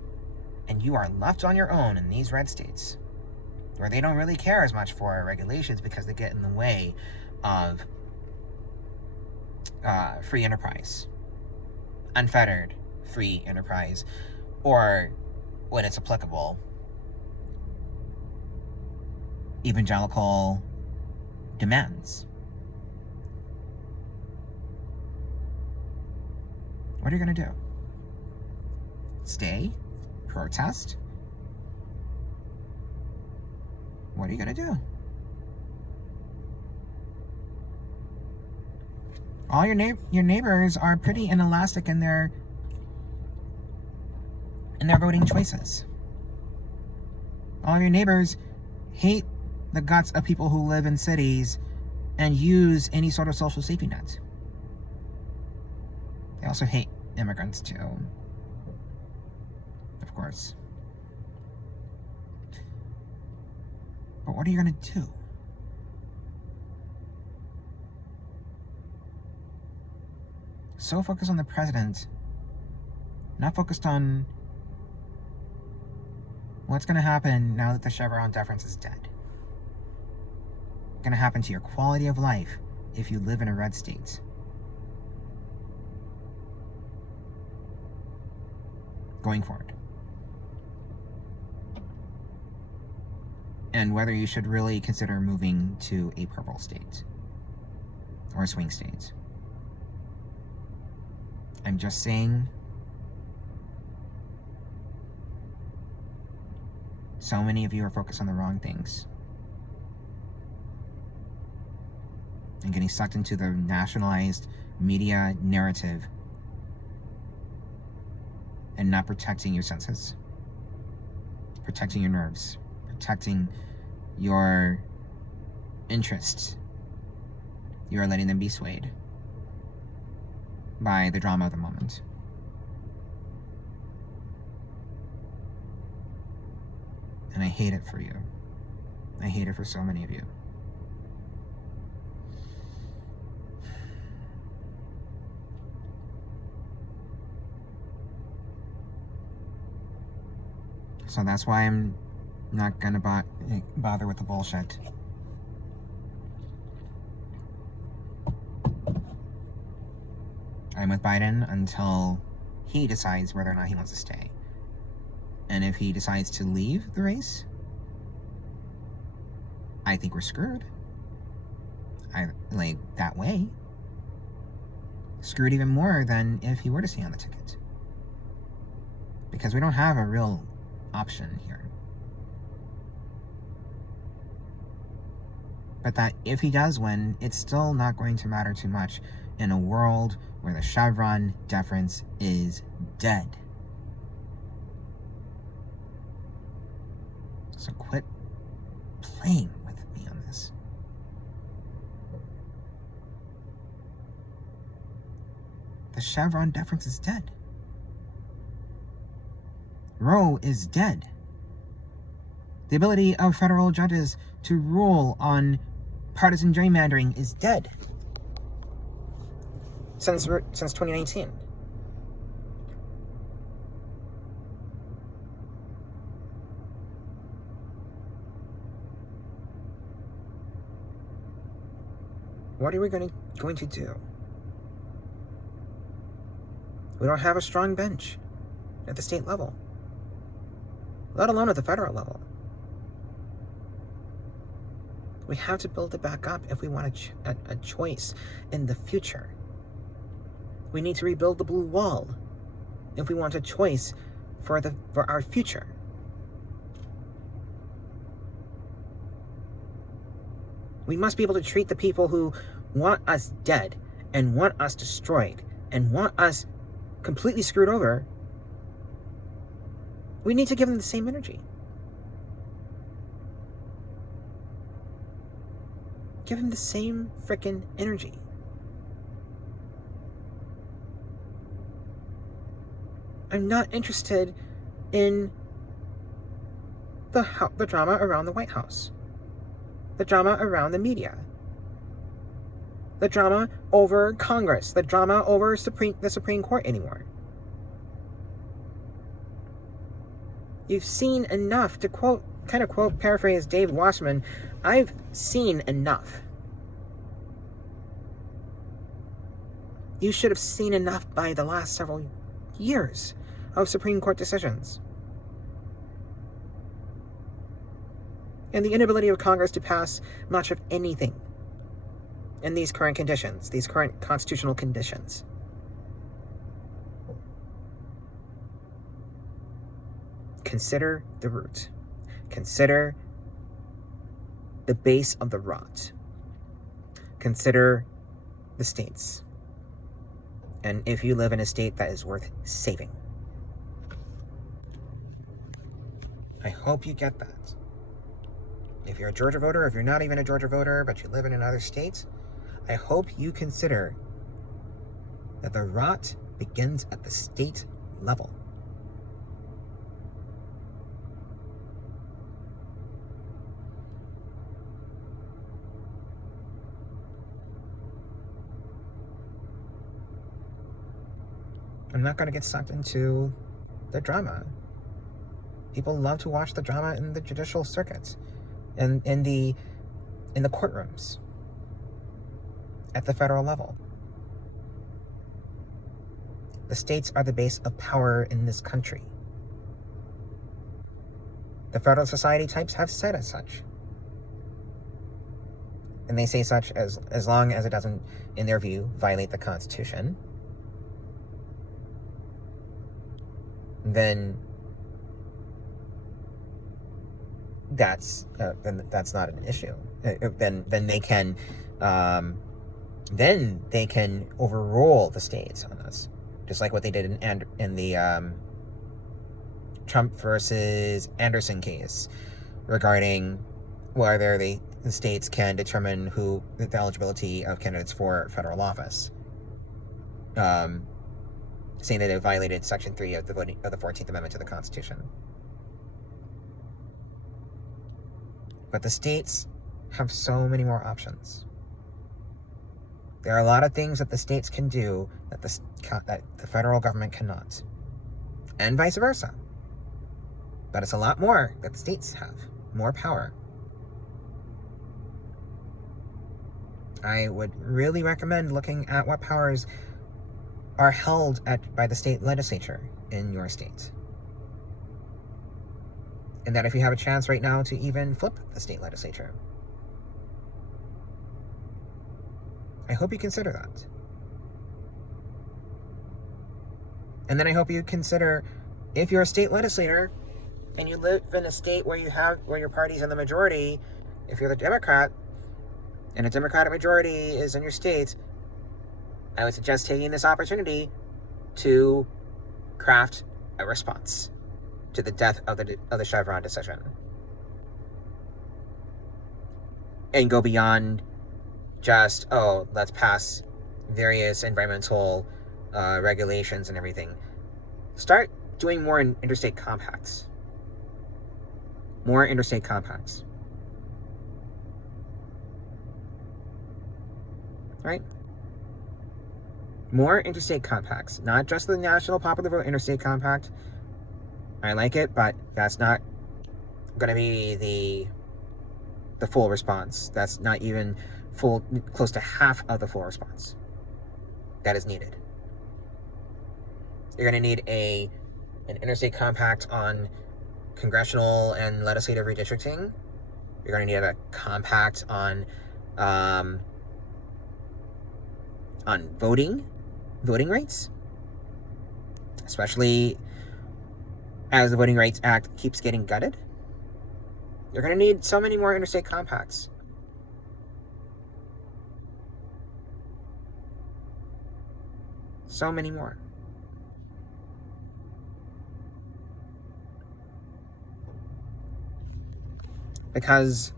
and you are left on your own in these red states where they don't really care as much for regulations because they get in the way of free enterprise, unfettered free enterprise, or when it's applicable, evangelical demands? What are you going to do? Stay? Protest? What are you going to do? All your neighbors are pretty inelastic in their voting choices. All your neighbors hate the guts of people who live in cities and use any sort of social safety net. They also hate immigrants too, of course. But what are you going to do? So focused on the president, not focused on what's going to happen now that the Chevron deference is dead. Going to happen to your quality of life if you live in a red state. Going forward. And whether you should really consider moving to a purple state or a swing state. I'm just saying, so many of you are focused on the wrong things and getting sucked into the nationalized media narrative and not protecting your senses, protecting your nerves, protecting your interests. You are letting them be swayed by the drama of the moment. And I hate it for you. I hate it for so many of you. So that's why I'm not gonna bother with the bullshit. I'm with Biden until he decides whether or not he wants to stay. And if he decides to leave the race, I think we're screwed. That way. Screwed even more than if he were to stay on the ticket. Because we don't have a real option here. But that if he does win, it's still not going to matter too much in a world where the Chevron deference is dead. So quit playing with me on this. The Chevron deference is dead. Roe is dead. The ability of federal judges to rule on partisan gerrymandering is dead. Since 2019. What are we going to do? We don't have a strong bench at the state level, let alone at the federal level. We have to build it back up if we want a choice in the future. We need to rebuild the blue wall if we want a choice for our future. We must be able to treat the people who want us dead and want us destroyed and want us completely screwed over. We need to give them the same energy. Give them the same frickin' energy. I'm not interested in the drama around the White House, the drama around the media, the drama over Congress, the drama over the Supreme Court anymore. You've seen enough, to paraphrase Dave Wasserman, I've seen enough. You should have seen enough by the last several years of Supreme Court decisions. And the inability of Congress to pass much of anything in these current conditions, these current constitutional conditions. Consider the root. Consider the base of the rot. Consider the states. And if you live in a state that is worth saving. I hope you get that. If you're a Georgia voter, if you're not even a Georgia voter, but you live in another state, I hope you consider that the rot begins at the state level. I'm not going to get sucked into the drama. People love to watch the drama in the judicial circuits, and in the courtrooms at the federal level. The states are the base of power in this country. The Federal Society types have said as such. And they say such as long as it doesn't, in their view, violate the Constitution, then that's not an issue. Then they can overrule the states on this, just like what they did in the Trump versus Anderson case regarding whether the states can determine the eligibility of candidates for federal office, saying that it violated Section 3 of the 14th Amendment to the Constitution. But the states have so many more options. There are a lot of things that the states can do that the federal government cannot, and vice versa. But it's a lot more that the states have, more power. I would really recommend looking at what powers are held by the state legislature in your state. And that if you have a chance right now to even flip the state legislature, I hope you consider that. And then I hope you consider, if you're a state legislator and you live in a state where your party's in the majority, if you're the Democrat and a Democratic majority is in your state, I would suggest taking this opportunity to craft a response to the death of the Chevron decision, and go beyond just, let's pass various environmental regulations and everything. Start doing more interstate compacts. More interstate compacts. Right? More interstate compacts. Not just the National Popular Vote Interstate Compact. I like it, but that's not going to be the full response. That's not even close to half of the full response that is needed. You're going to need an interstate compact on congressional and legislative redistricting. You're going to need a compact on voting rights, especially as the Voting Rights Act keeps getting gutted. You're going to need so many more interstate compacts. So many more. Because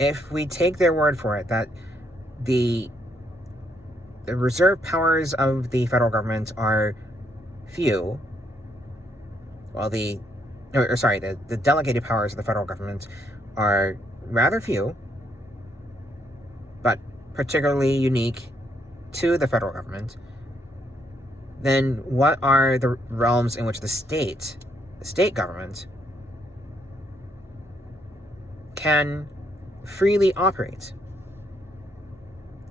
if we take their word for it that the reserve powers of the federal government are few, while the delegated powers of the federal government are rather few, but particularly unique to the federal government, then what are the realms in which the state government can freely operate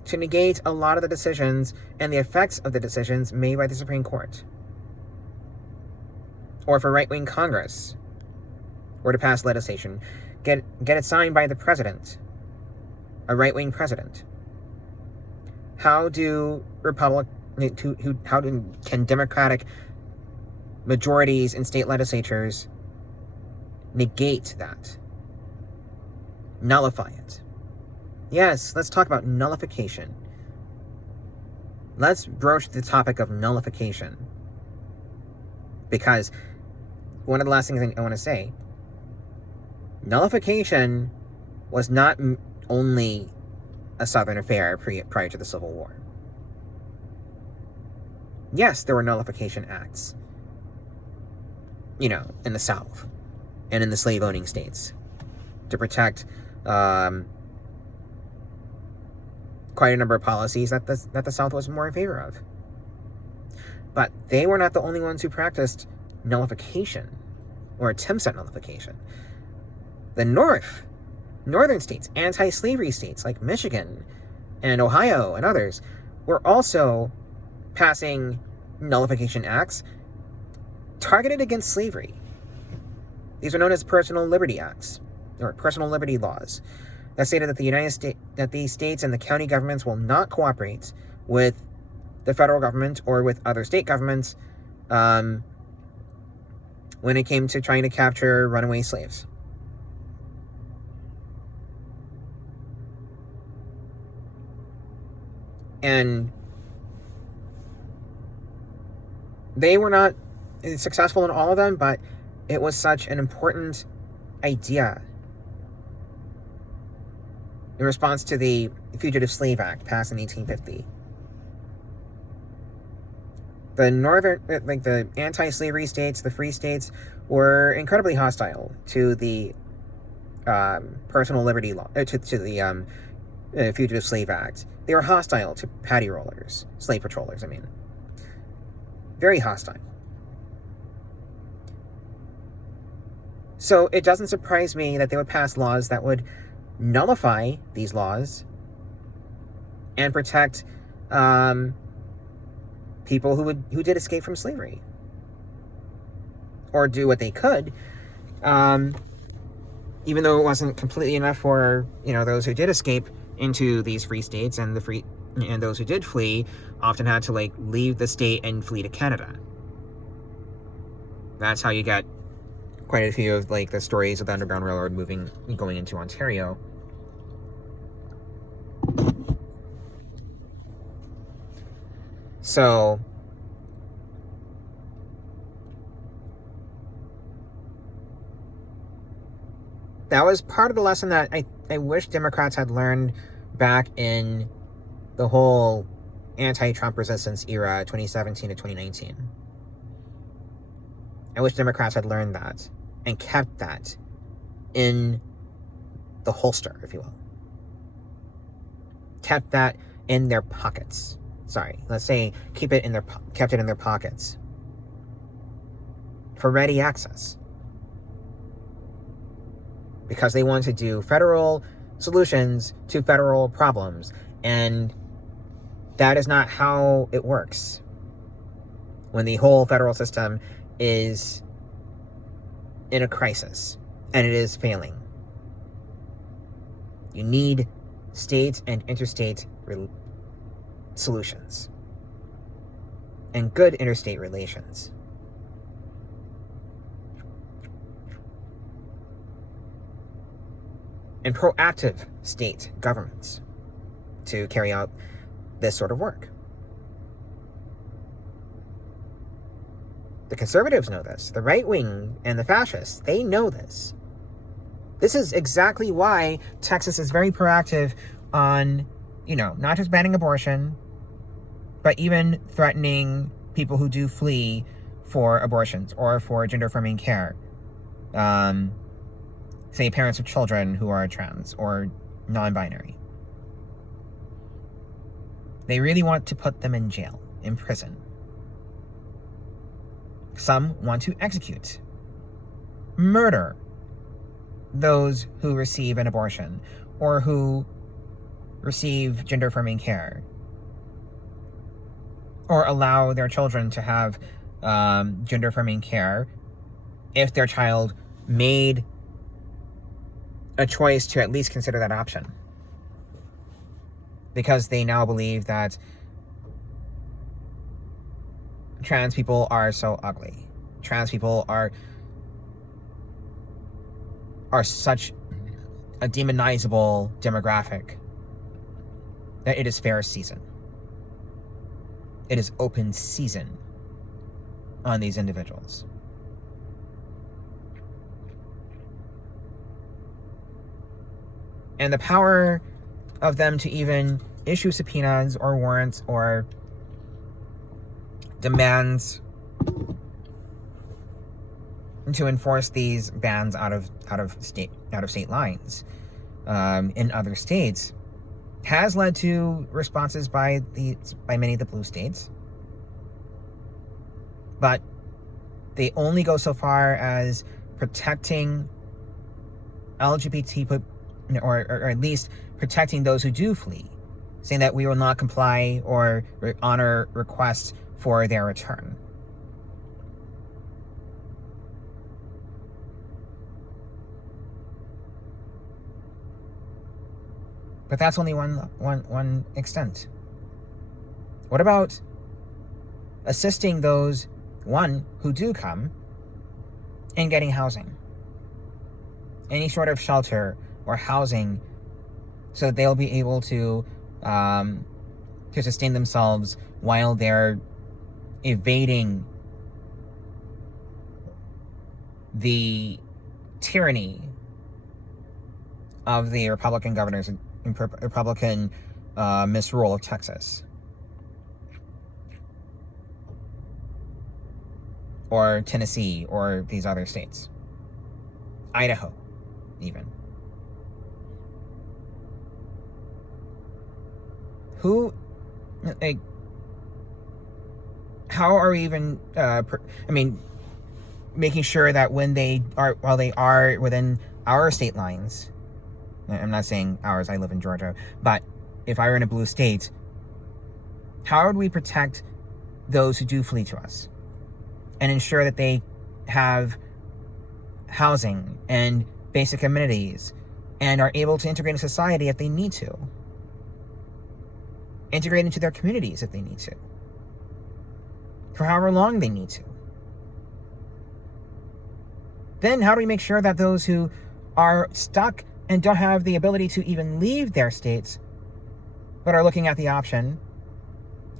to negate a lot of the decisions and the effects of the decisions made by the Supreme Court? Or if a right-wing Congress were to pass legislation, get it signed by the president, a right-wing president, how can Democratic majorities in state legislatures negate that? Nullify it. Yes, let's talk about nullification. Let's broach the topic of nullification. Because one of the last things I want to say, nullification was not only a Southern affair prior to the Civil War. Yes, there were nullification acts, in the South and in the slave-owning states to protect, quote quite a number of policies that the South was more in favor of. But they were not the only ones who practiced nullification or attempts at nullification. The northern states, anti-slavery states like Michigan and Ohio and others, were also passing nullification acts targeted against slavery. These are known as personal liberty acts, or personal liberty laws, that stated that the states and the county governments will not cooperate with the federal government or with other state governments when it came to trying to capture runaway slaves. And they were not successful in all of them, but it was such an important idea in response to the Fugitive Slave Act passed in 1850. The the anti-slavery states, the free states, were incredibly hostile to the personal liberty law, to the Fugitive Slave Act. They were hostile to paddy rollers, slave patrollers, Very hostile. So it doesn't surprise me that they would pass laws that would nullify these laws and protect people who did escape from slavery, or do what they could, even though it wasn't completely enough for those who did escape into these free states, and those who did flee often had to leave the state and flee to Canada. That's how you got quite a few of the stories of the Underground Railroad going into Ontario. So that was part of the lesson that I wish Democrats had learned back in the whole anti-Trump resistance era, 2017 to 2019. I wish Democrats had learned that and kept that in the holster, if you will. Kept that in their pockets. Let's say kept it in their pockets for ready access, because they want to do federal solutions to federal problems, and that is not how it works when the whole federal system is in a crisis and it is failing. You need state and interstate solutions and good interstate relations. And proactive state governments to carry out this sort of work. The conservatives know this. The right wing and the fascists, they know this. This is exactly why Texas is very proactive on, not just banning abortion, but even threatening people who do flee for abortions or for gender-affirming care. Say parents of children who are trans or non-binary. They really want to put them in jail, in prison. Some want to execute, murder those who receive an abortion or who receive gender-affirming care, or allow their children to have gender-affirming care if their child made a choice to at least consider that option, because they now believe that trans people are so ugly. Trans people are such a demonizable demographic that it is fair season. It is open season on these individuals. And the power of them to even issue subpoenas or warrants or demands to enforce these bans out of state lines in other states has led to responses by many of the blue states, but they only go so far as protecting LGBT, or at least protecting those who do flee, saying that we will not comply or honor requests for their return. But that's only one extent. What about assisting those, who do come, in getting housing? Any sort of shelter or housing, so that they'll be able to sustain themselves while they're evading the tyranny of the Republican governors and Republican misrule of Texas, or Tennessee, or these other states, Idaho, even. Who, like, how are we even, making sure that while they are within our state lines, I'm not saying ours, I live in Georgia, but if I were in a blue state, how would we protect those who do flee to us and ensure that they have housing and basic amenities and are able to integrate in society if they need to, integrate into their communities if they need to, for however long they need to? Then how do we make sure that those who are stuck and don't have the ability to even leave their states, but are looking at the option,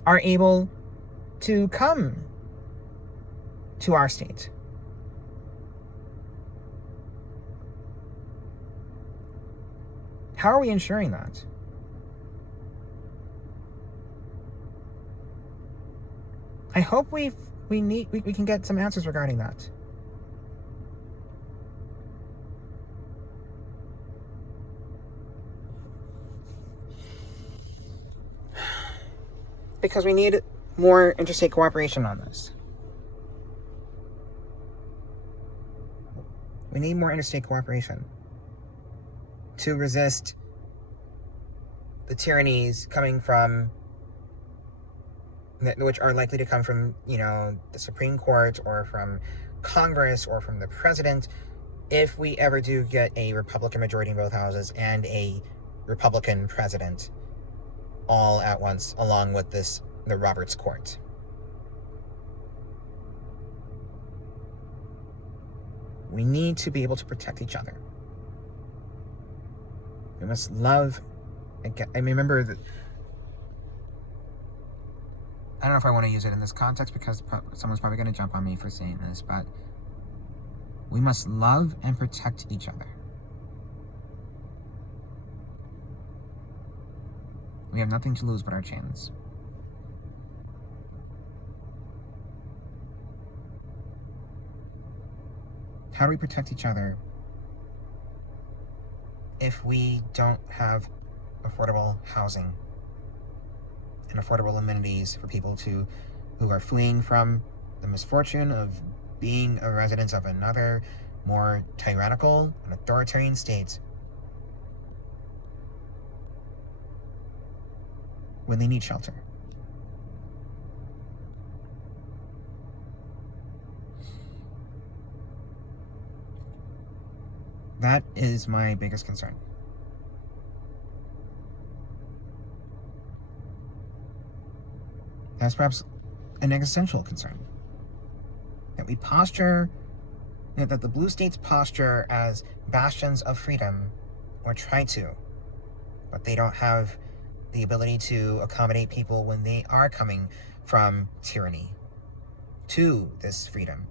are able to come to our state? How are we ensuring that? I hope we can get some answers regarding that. Because we need more interstate cooperation on this. We need more interstate cooperation to resist the tyrannies coming from, which are likely to come from, the Supreme Court or from Congress or from the president, if we ever do get a Republican majority in both houses and a Republican president all at once, along with the Roberts Court. We need to be able to protect each other. We must love. Remember that. I don't know if I want to use it in this context because someone's probably going to jump on me for saying this, but we must love and protect each other. We have nothing to lose but our chance. How do we protect each other if we don't have affordable housing and affordable amenities for people who are fleeing from the misfortune of being a resident of another, more tyrannical and authoritarian state, when they need shelter? That is my biggest concern. That's perhaps an existential concern. That we posture, that the blue states posture as bastions of freedom, or try to, but they don't have the ability to accommodate people when they are coming from tyranny to this freedom.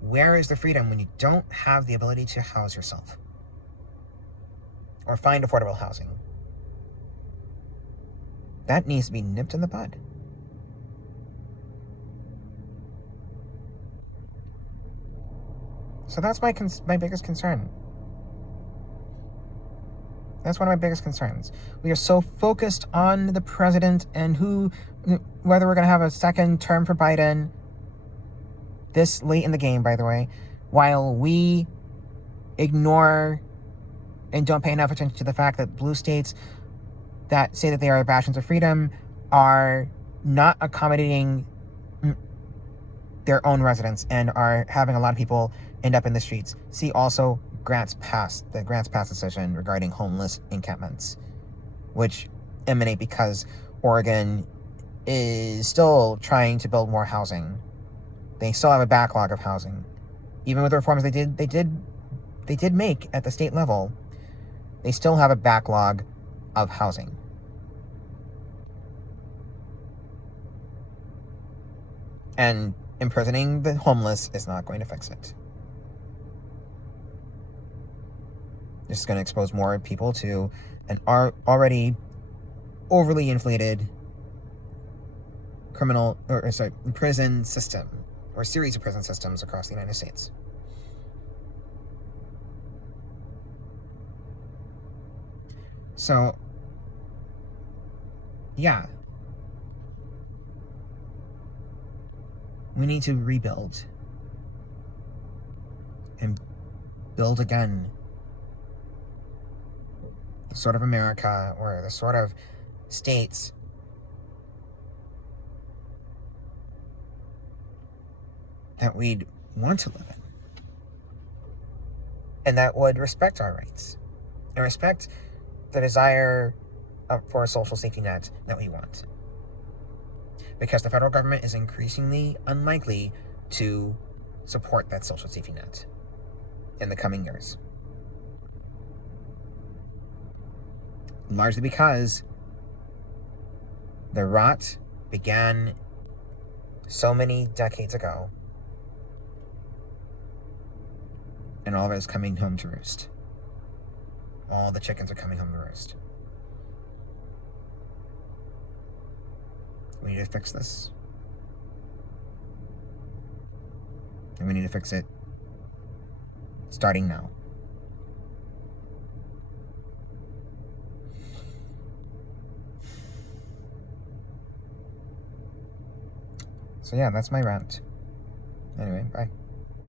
Where is the freedom when you don't have the ability to house yourself or find affordable housing? That needs to be nipped in the bud. So that's my biggest concern. That's one of my biggest concerns. We are so focused on the president and whether we're going to have a second term for Biden this late in the game, by the way, while we ignore and don't pay enough attention to the fact that blue states that say that they are bastions of freedom are not accommodating their own residents and are having a lot of people end up in the streets. See also the Grants Pass decision regarding homeless encampments, which emanate because Oregon is still trying to build more housing. They still have a backlog of housing. Even with the reforms they did make at the state level, they still have a backlog of housing. And imprisoning the homeless is not going to fix it. It's going to expose more people to an already overly inflated prison system, or series of prison systems across the United States. So, yeah. We need to rebuild and build again the sort of America or the sort of states that we'd want to live in, and that would respect our rights and respect the desire for a social safety net that we want. Because the federal government is increasingly unlikely to support that social safety net in the coming years. Largely because the rot began so many decades ago, and all of it is coming home to roost. All the chickens are coming home to roost. We need to fix this. And we need to fix it starting now. So yeah, that's my rant. Anyway, bye.